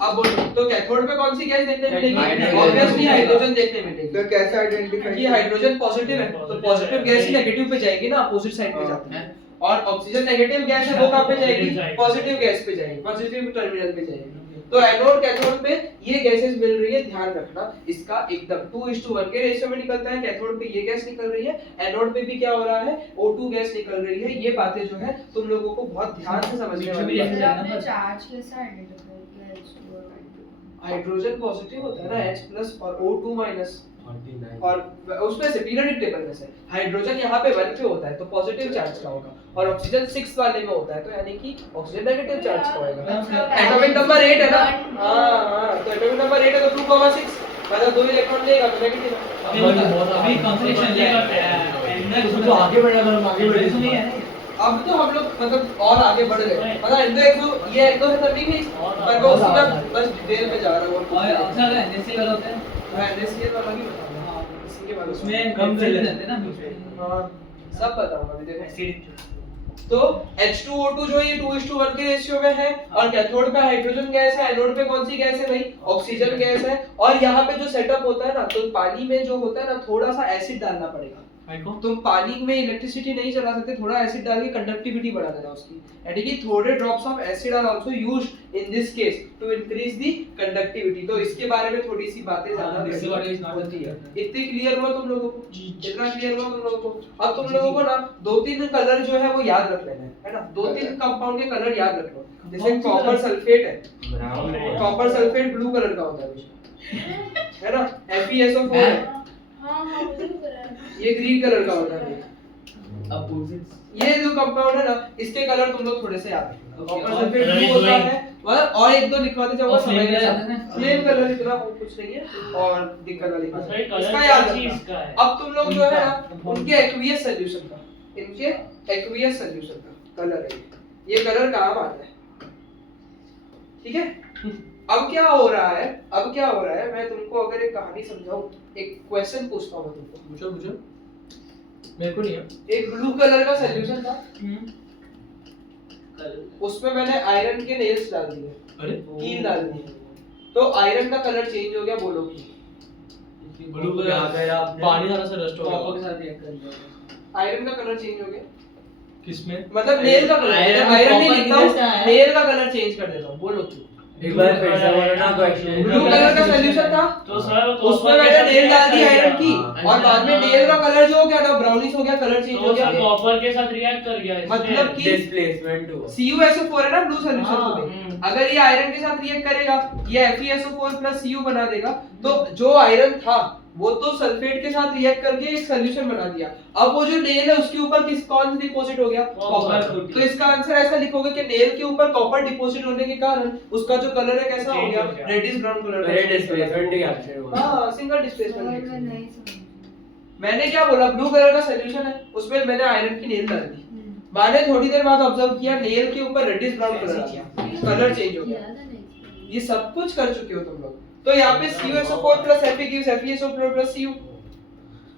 अब बोलो तो कैथोड पे कौन सी गैस देखने मिलेगी, ऑब्वियसली हाइड्रोजन देखने मिलेगी। तो कैसे आइडेंटिफाई कि हाइड्रोजन पॉजिटिव है तो पॉजिटिव गैस ही नेगेटिव पे जाएगी ना, अपोजिट साइड पे जाती है, और ऑक्सीजन नेगेटिव गैस है वो कहां पे जाएगी, पॉजिटिव गैस पे जाएगी, पॉजिटिव टर्मिनल पे जाएगी। तो एनोड कैथोड पे ये गैसेस मिल रही है, ध्यान रखना इसका एकदम 2:1 के रेशियो में निकलता है। कैथोड पे ये गैस निकल रही है, एनोड पे भी क्या हो रहा है, O2 गैस निकल रही है। ये बातें जो है तुम लोगों को बहुत ध्यान से समझने वाली है। आपने चार्ज कैसे आइडेंटिफाई किया H2 और हाइड्रोजन पॉजिटिव होता है ना, H+ और O2-, और उसमें से पीरियोडिक टेबल में से हाइड्रोजन यहाँ पे 1 पे होता है तो पॉजिटिव चार्ज का होगा, और ऑक्सीजन 6 वाले में होता है तो यानी कि ऑक्सीजन नेगेटिव चार्ज का होगा। एटॉमिक नंबर 8 है ना, हां तो एटॉमिक नंबर 8 है तो 2,6 मतलब 2 इलेक्ट्रॉन लेगा तो नेगेटिव है। अभी कंप्लीशन लेगा तो आगे बढ़ना करो, आगे बढ़े नहीं है। अब तो हम लोग मतलब और आगे बढ़ गए, मतलब ये एक दो है तभी भी पर मैं उसका बस डिटेल में जा रहा हूँ। और अक्सर एनएससी वाला होता है, मैं एनएससीएल वाला नहीं बताऊंगा, हां इसी के बारे में उसमें कम से जाते हैं ना बीच में। हां सब बताऊंगा अभी देखो। एसिड तो H2O2 जो ये 2:1 के रेशियो में है, और कैथोड पे हाइड्रोजन गैस है, एनोड पे कौन सी गैस है भाई, ऑक्सीजन गैस है। और यहाँ पे जो सेटअप होता है ना, तो पानी में जो होता है ना थोड़ा सा एसिड डालना पड़ेगा। तुम पानी में इलेक्ट्रिसिटी नहीं चला सकते, थोड़ा एसिड डाल के कंडक्टिविटी बढ़ा देना उसकी, यानी कि थोड़े drops of acid are also used in this case to increase the conductivity. तो इसके बारे में थोड़ी सी बातें ज्यादा होती है। इतनी क्लियर हुआ तुम लोगों को, जितना क्लियर हुआ तुम लोगों को। अब तुम लोगों को ना 2-3 कलर जो है वो याद रख लेना है ना, 2-3 कंपाउंड के कलर याद रख लो। जैसे कॉपर सल्फेट है, कॉपर सल्फेट ब्लू कलर का होता है ना, FeSO4 है ये ग्रीन कलर का होता है। अपोजिट ये जो कंपाउंड है ना, इसके कलर तुम लोग थोड़े से याद रखना। Okay, कॉपर और सल्फेट कलर ब्लू होता इस है, मतलब और एक दो लिखवाते जाओ और समझ flame में कलर आता है। फ्लेम कलर इतना कुछ नहीं है और दिक्कत वाली बात अच्छा, है। ये कलर इसका क्या याद चीज़ रखना। का है? अब तुम लोग जो है ना उनके एक्वियस सॉल्यूशन का, इनके एक्वियस सॉल्यूशन का कलर है ये कलर काम आता है, ठीक है। अब क्या हो रहा है, मैं तुमको अगर एक कहानी समझाऊं, एक क्वेश्चन पूछता हूं मैं तुमको। पूछो मेरे को नहीं है। एक ब्लू कलर का सॉल्यूशन था, उसमें मैंने आयरन के नेल्स डाल दिए, अरे कील डाल दी, तो आयरन का कलर चेंज हो गया, बोलो की ब्लू क्या कलर करा आपने? पानी डालने से रस्ट हो कॉपर के गया। साथ रिएक्ट कर दिया। आयरन का कलर चेंज हो गया, किसमें? मतलब नेल का कलर, आयरन आयरन नहीं कॉपर लिखता की जैसा हूं, है। नेल का कलर चेंज कर देता हूं, बोलो क्यों। एक बार फिर से बोलो ना क्वेश्चन। ब्लू कलर का सॉल्यूशन था, तो सर उसमें मैंने नेल डाल दी आयरन की, हाँ, और बाद में नेल का कलर जो हो गया ना ब्राउनिश हो गया, कलर चेंज हो तो सर गया। कॉपर के साथ रिएक्ट कर गया इसमें। मतलब कि डिस्प्लेसमेंट हुआ। CuSO4 है ना ब्लू सॉल्यूशन हाँ, में, अगर ये आयरन के साथ रिएक्ट करेगा, ये FeSO4 प्लस Cu बना देगा, तो जो आयरन था वो तो सल्फेट के साथ रिएक्ट करके एक सॉल्यूशन बना दिया। अब वो जो नेल है उसके ऊपर कौन सा डिपॉजिट हो गया? कॉपर। कॉपर। तो इसका आंसर ऐसा लिखोगे कि नेल के ऊपर कॉपर डिपॉजिट होने के कारण उसका जो कलर है कैसा हो Change गया? हो गया। रेडिश ब्राउन कलर मेरे डिस्प्लेसमेंट रिएक्शन हुआ। हां, सिंगल और डिस्प्लेसमेंट। मैं नहीं समझी। मैंने क्या बोला, ब्लू कलर का सॉल्यूशन है, उसमें मैंने आयरन की नेल डाल दी, मैंने थोड़ी देर बाद ऑब्जर्व किया नेल के ऊपर रेडिश ब्राउन कलर आ गया, कलर चेंज हो गया। ये सब कुछ कर चुके हो तुम लोग। तो यहाँ पे CuSO4 plus Fe gives FeSO4 plus Cu,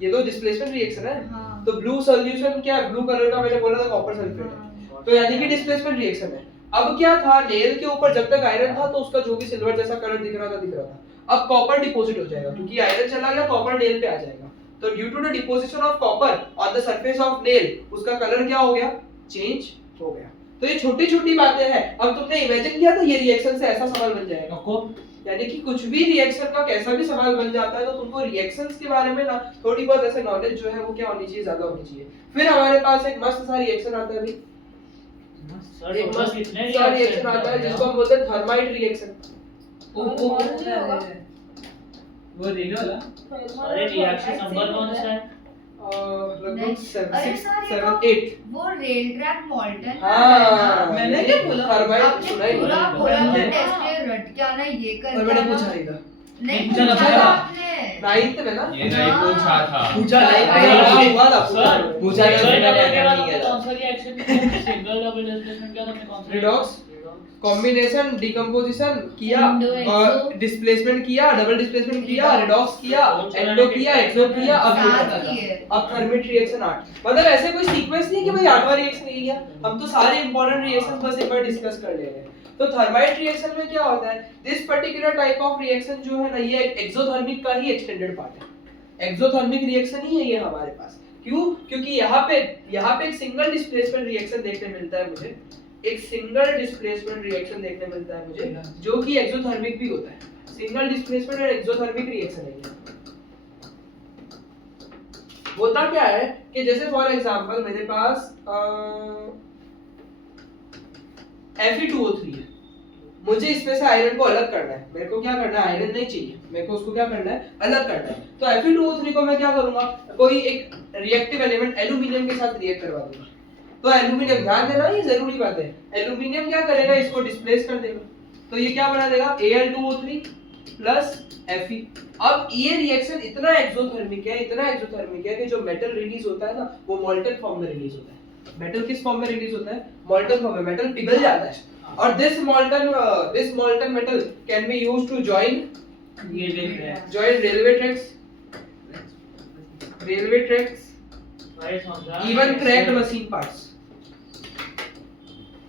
ये तो डिस्प्लेसमेंट रिएक्शन है। हाँ। तो ब्लू सॉल्यूशन क्या है? ब्लू कलर का मैंने बोला था कॉपर सल्फेट है, हाँ। तो यानी कि डिस्प्लेसमेंट रिएक्शन है। अब क्या था, नेल के ऊपर जब तक आयरन था तो उसका जो भी सिल्वर जैसा कलर दिख रहा था। अब कॉपर डिपॉजिट हो जाएगा, क्योंकि आयरन चला गया, कॉपर नेल पे आ जाएगा। तो due to the deposition of copper on the surface of nail, उसका कलर क्या हो गया? चेंज हो गया। तो ये छोटी छोटी बातें हैं। अब तुमने इमेजिन किया था ये रिएक्शन से ऐसा सवाल बन जाएगा, यानी कि कुछ भी रिएक्शन का कैसा भी सवाल बन जाता है, तो तुमको रिएक्शंस के बारे में ना थोड़ी बहुत ऐसे नॉलेज जो है वो क्या होनी चाहिए, ज्यादा होनी चाहिए। फिर हमारे पास एक मस्त सा रिएक्शन आता है अभी, सर एक टोटल मस्त कितने सा रिएक्शन आता है जिसको हम बोलते हैं थर्माइट रिएक्शन। वो रेडियो वाला। अरे रिएक्शन नंबर कौन सा है? लगभग नहीं। 7 अरे सर, ये 7 तो 8। वो रेल ट्रैक मॉल्टन हाँ, मैंने क्या बोला? थर्माइट आपने सुना ही पूरा नहीं। बोला मैंने- टेस्ट में रट के आना, ये कर और मैंने पूछा नहीं था, नहीं पूछा ना, पूछा पूछा। था आपने। 9th में ना ये नहीं पूछा था। पूछा नहीं हाँ, था। हुआ था, सर पूछा नहीं, सिंगल मैंने डबल के बाद नहीं हमने किया था। कौन सा रिएक्शन सिंगल डबल डिस्प्लेसमेंट क्या हमने कौन सा Redox? कॉम्बिनेशन, डिकम्पोजिशन किया, Endo, और exo। डिस्प्लेसमेंट किया, डबल डिस्प्लेसमेंट किया, रिडॉक्स किया, एंडो किया, एक्सो किया, अब ये सात बता था। किए। अब थर्मिट रिएक्शन 8। मतलब ऐसे कोई सीक्वेंस नहीं है कि भाई 8वां रिएक्शन ये किया, हम तो सारे इंपॉर्टेंट रिएक्शंस बस एक बार डिस्कस कर ले रहे हैं। तो थर्माइट रिएक्शन में क्या होता है, this particular type of reaction जो है ना, ये एक्सोथर्मिक का ही एक्सटेंडेड पार्ट है। एक्सोथर्मिक रिएक्शन ही है ये हमारे पास। क्यों? क्योंकि यहाँ पे एक सिंगल डिस्प्लेसमेंट रिएक्शन देखने मिलता है मुझे, एक सिंगल डिस्प्लेसमेंट रिएक्शन देखने मिलता है मुझे, जो कि एक्सोथर्मिक भी होता है। सिंगल डिस्प्लेसमेंट और एक्सोथर्मिक रिएक्शन है ये। होता क्या है कि जैसे फॉर एग्जांपल मेरे पास Fe2O3 है, मुझे इसमें से आयरन को अलग करना है। मेरे को क्या करना है, आयरन नहीं चाहिए, मेरे को उसको क्या करना है, अलग करना है। तो Fe2O3 को मैं क्या करूंगा, कोई एक रिएक्टिव एलिमेंट एल्यूमिनियम के साथ रिएक्ट करवा दूंगा। तो एल्यूमिनियम, ध्यान देना ये जरूरी बात है, एल्यूमिनियम क्या करेगा, इसको डिस्प्लेस कर देगा। तो ये क्या बना देगा, Al2O3 प्लस Fe। अब ये रिएक्शन इतना एक्सोथर्मिक है कि जो मेटल रिलीज होता है ना, वो मोल्टन फॉर्म में रिलीज होता है। मेटल किस फॉर्म में रिलीज होता है, मोल्टन फॉर्म में। मेटल पिघल जाता है, और this molten metal can be used to join ये देख रहे हैं railway tracks, भाई समझा even cracked machine parts,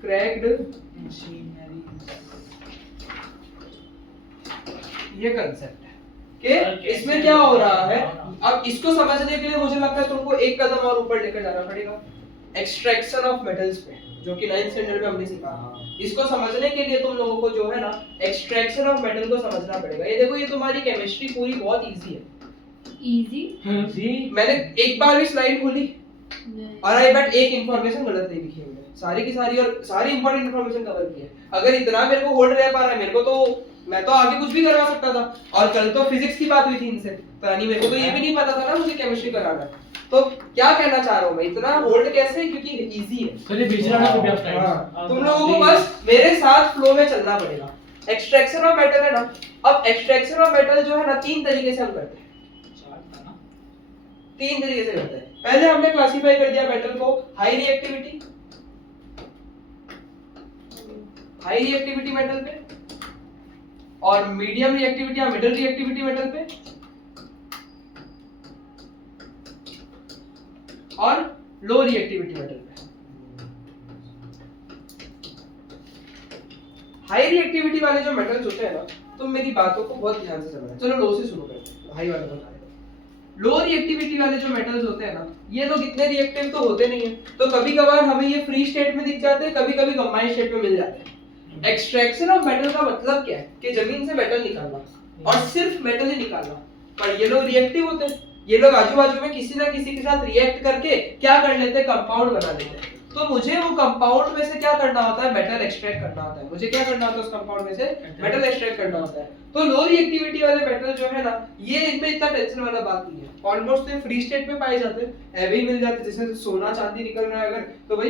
cracked ये कंसेप्ट है कि इसमें क्या हो रहा है। अब इसको समझने के लिए मुझे लगता है तुमको एक कदम और ऊपर लेकर जाना पड़ेगा, एक्सट्रैक्शन ऑफ मेटल्स पे, जो कि 9th स्टैंडर्ड में हमने सीखा। इसको समझने के लिए तुम लोगों को जो है ना, एक्सट्रैक्शन ऑफ मेटल को समझना पड़ेगा। ये देखो, ये तुम्हारी केमिस्ट्री पूरी बहुत इजी है। इजी मैंने एक बार भी स्लाइड खोली और आई बट एक इंफॉर्मेशन गलत नहीं लिखी है मैंने, सारी की सारी, और सारी इंपॉर्टेंट इंफॉर्मेशन कवर की है। अगर इतना मेरे को होल्ड रह पा रहा है, मेरे को तो, मैं तो आगे कुछ भी करवा सकता था। और कल तो फिजिक्स की बात हुई थी इनसे, तो यानी मेरे को तो ये भी नहीं पता था ना मुझे केमिस्ट्री कराना है। तो क्या कहना चाह रहा हूँ मैं, इतना होल्ड कैसे, क्योंकि इजी है। सर ये बेच रहा है ना तो हाँ, तुम लोगों को बस मेरे साथ फ्लो में चलना पड़ेगा। एक्सट्रैक्शन ऑफ मेटल है ना, अब एक्सट्रैक्शन ऑफ मेटल जो है ना 3 तरीके से हम करते हैं। 3 तरीके से करते हैं। पहले हमने क्लासिफाई कर दिया मेटल को हाई रिएक्टिविटी मेटल पे, और मीडियम रिएक्टिविटी या मिडिल रिएक्टिविटी मेटल पे, और लो रिएक्टिविटी मेटल पे। हाई रिएक्टिविटी वाले जो मेटल्स होते हैं ना, तुम मेरी बातों को बहुत ध्यान से समझना। चलो लो से शुरू करते हैं, हाई वाले बता रहे। लो रिएक्टिविटी वाले जो मेटल्स होते हैं ना, ये लोग इतने रिएक्टिव तो होते नहीं है, तो कभी कभार हमें ये फ्री स्टेट में दिख जाते हैं, कभी कभी कंबाइंड स्टेट में मिल जाते हैं। एक्सट्रैक्शन ऑफ मेटल का मतलब क्या है कि जमीन से मेटल निकालना, और सिर्फ मेटल ही निकालना। पर ये लोग रिएक्टिव होते हैं, ये लोग आजू बाजू में किसी ना किसी के साथ रिएक्ट करके क्या कर लेते हैं, कंपाउंड बना लेते हैं। तो मुझे वो कंपाउंड में से क्या करना होता है, मेटल एक्सट्रैक्ट करना होता है। मुझे क्या करना होता है, उस कंपाउंड में से मेटल एक्सट्रैक्ट करना होता है। तो लो रिएक्टिविटी वाले मेटल जो है ना, ये इनमें इतना टेंशन वाला बात नहीं है। ऑलमोस्ट ये फ्री स्टेट में पाए जाते हैं, ऐसे ही मिल जाते हैं। जैसे सोना चांदी निकल रहा है अगर, तो भाई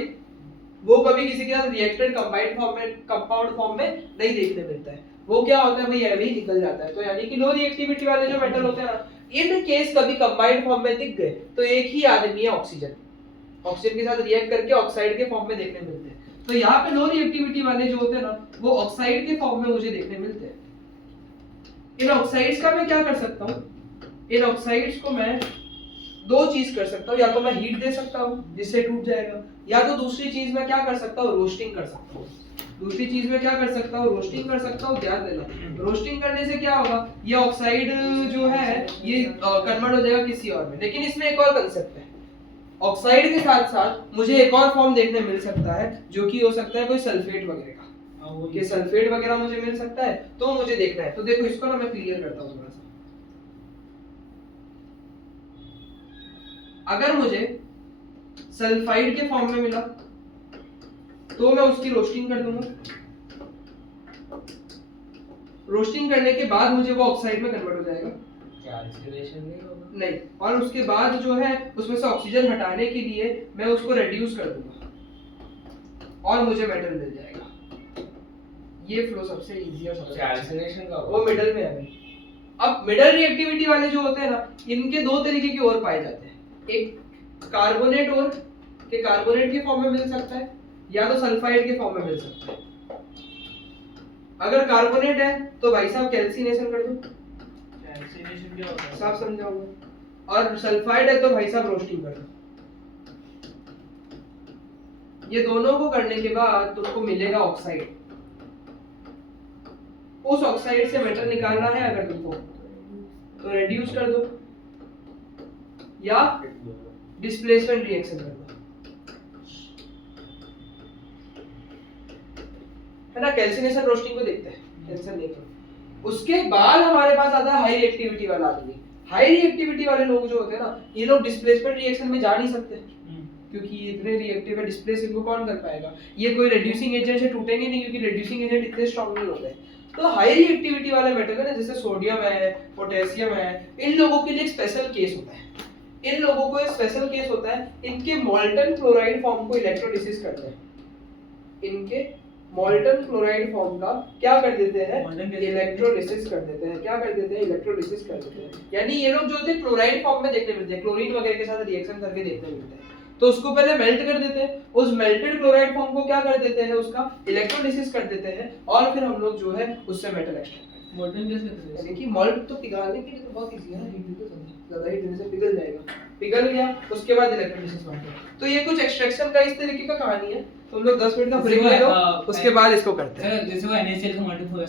वो कभी किसी के साथ रिएक्टेड कंबाइंड फॉर्म में, कंपाउंड फॉर्म में नहीं देखने मिलता है। वो क्या होता है भाई, ऐसे ही निकल जाता है। तो यानी कि लो रिएक्टिविटी वाले जो मेटल होते हैं ना, इन केस कभी कंबाइंड फॉर्म में दिख गए तो एक ही आदमी है ऑक्सीजन, ऑक्सीजन के साथ रिएक्ट करके ऑक्साइड के फॉर्म में देखने मिलते हैं। तो यहाँ पे लो रिएक्टिविटी वाले जो होते हैं ना, वो ऑक्साइड के फॉर्म में मुझे देखने मिलते हैं। इन ऑक्साइड्स का मैं क्या कर सकता हूँ, इन ऑक्साइड्स को मैं 2 चीज कर सकता हूँ। या तो मैं हीट दे सकता हूँ जिससे टूट जाएगा, या तो दूसरी चीज मैं क्या कर सकता हूँ, रोस्टिंग कर सकता हूँ। दूसरी चीज में क्या कर सकता हूँ, रोस्टिंग कर सकता हूँ। ध्यान देना, रोस्टिंग करने से क्या होगा, ये ऑक्साइड जो है ये कन्वर्ट हो जाएगा किसी और में। लेकिन इसमें एक और कंसेप्ट है, ऑक्साइड के साथ साथ मुझे एक और फॉर्म देखने मिल सकता है, जो कि हो सकता है कोई सल्फेट वगैरह का, कि सल्फेट वगैरह मुझे मिल सकता है, तो मुझे देखना है। तो देखो इसको ना मैं क्लियर करता हूँ थोड़ा सा। अगर मुझे सल्फाइड के फॉर्म में मिला तो मैं उसकी रोस्टिंग कर दूंगा। रोस्टिंग करने के बाद मुझे वो ऑक्साइड में कन्वर्ट हो जाएगा। कैल्सिनेशन नहीं होगा? नहीं, और उसके बाद जो है उसमें से ऑक्सीजन हटाने के लिए मैं उसको रिड्यूस कर दूंगा और मुझे मेटल मिल जाएगा। ये फ्लो सबसे इजी और सबसे कैल्सिनेशन का वो मिडल में है भाई। अब मिडल रिएक्टिविटी वाले जो होते हैं ना, इनके 2 तरीके के और पाए जाते हैं। एक कार्बोनेट और के कार्बोनेट के फॉर्म में मिल सकता है, या तो सल्फाइड के फॉर्म में मिल सकता है। अगर कार्बोनेट है तो भाई साहब कैल्सिनेशन कर दो, कैल्सिनेशन क्या होता है साफ समझाऊंगा। और सल्फाइड है तो भाई साहब रोस्टिंग कर दो। ये दोनों को करने के बाद तुमको मिलेगा ऑक्साइड। उस ऑक्साइड से मेटल निकालना है अगर तुमको, तो रिड्यूस कर दो या डिस्प्लेसमेंट रिएक्शन कर दो, है ना। कैल्सिनेशन रोस्टिंग को देखते हैं, टेंशन नहीं करो। उसके बाद हमारे पास आता है हाई रिएक्टिविटी वाला आदमी। हाई रिएक्टिविटी वाले लोग जो होते हैं ना, ये लोग डिस्प्लेसमेंट रिएक्शन में जा नहीं सकते, क्योंकि ये इतने रिएक्टिव है। डिस्प्लेस इनको कौन कर पाएगा, ये कोई रिड्यूसिंग एजेंट से टूटेंगे नहीं, क्योंकि रिड्यूसिंग एजेंट इतने स्ट्रांग नहीं होते। तो हाई रिएक्टिविटी वाले मेटल है ना, जैसे सोडियम है, पोटेशियम है, इन लोगों के लिए एक स्पेशल केस होता है। इन लोगों को एक स्पेशल केस होता है, इनके मोल्टन क्लोराइड फॉर्म को इलेक्ट्रोलिसिस करते हैं। इनके मोल्टन क्लोराइड फॉर्म का क्या कर देते हैं, इलेक्ट्रोलिसिस कर देते हैं। क्या कर देते हैं, इलेक्ट्रोलिसिस कर देते हैं। यानी ये लोग जो होते हैं क्लोराइड फॉर्म में देखने मिलते हैं, क्लोरीन वगैरह के साथ रिएक्शन करके देखने मिलते हैं। तो उसको पहले मेल्ट कर देते हैं, उस मेल्टेड क्लोराइड फॉर्म को क्या कर देते हैं, उसका इलेक्ट्रोलिसिस कर देते हैं, और फिर हम लोग जो है उससे मेटल एक्सट्रैक्ट करते हैं। मोल्टन कैसे करते हैं? यानी कि मोल्ट तो पिघालने के लिए तो बहुत इजी है, हीट भी तो ज्यादा हीट देने से पिघल जाएगा। पिघल गया, उसके बाद इलेक्ट्रोलिसिस बांट दो। तो ये कुछ एक्सट्रैक्शन का इस तरीके का कहानी है। तुम लोग 10 मिनट का ब्रेक ले लो, उसके बाद इसको करते हैं। जैसे वो NaCl का मल्टीप्लाई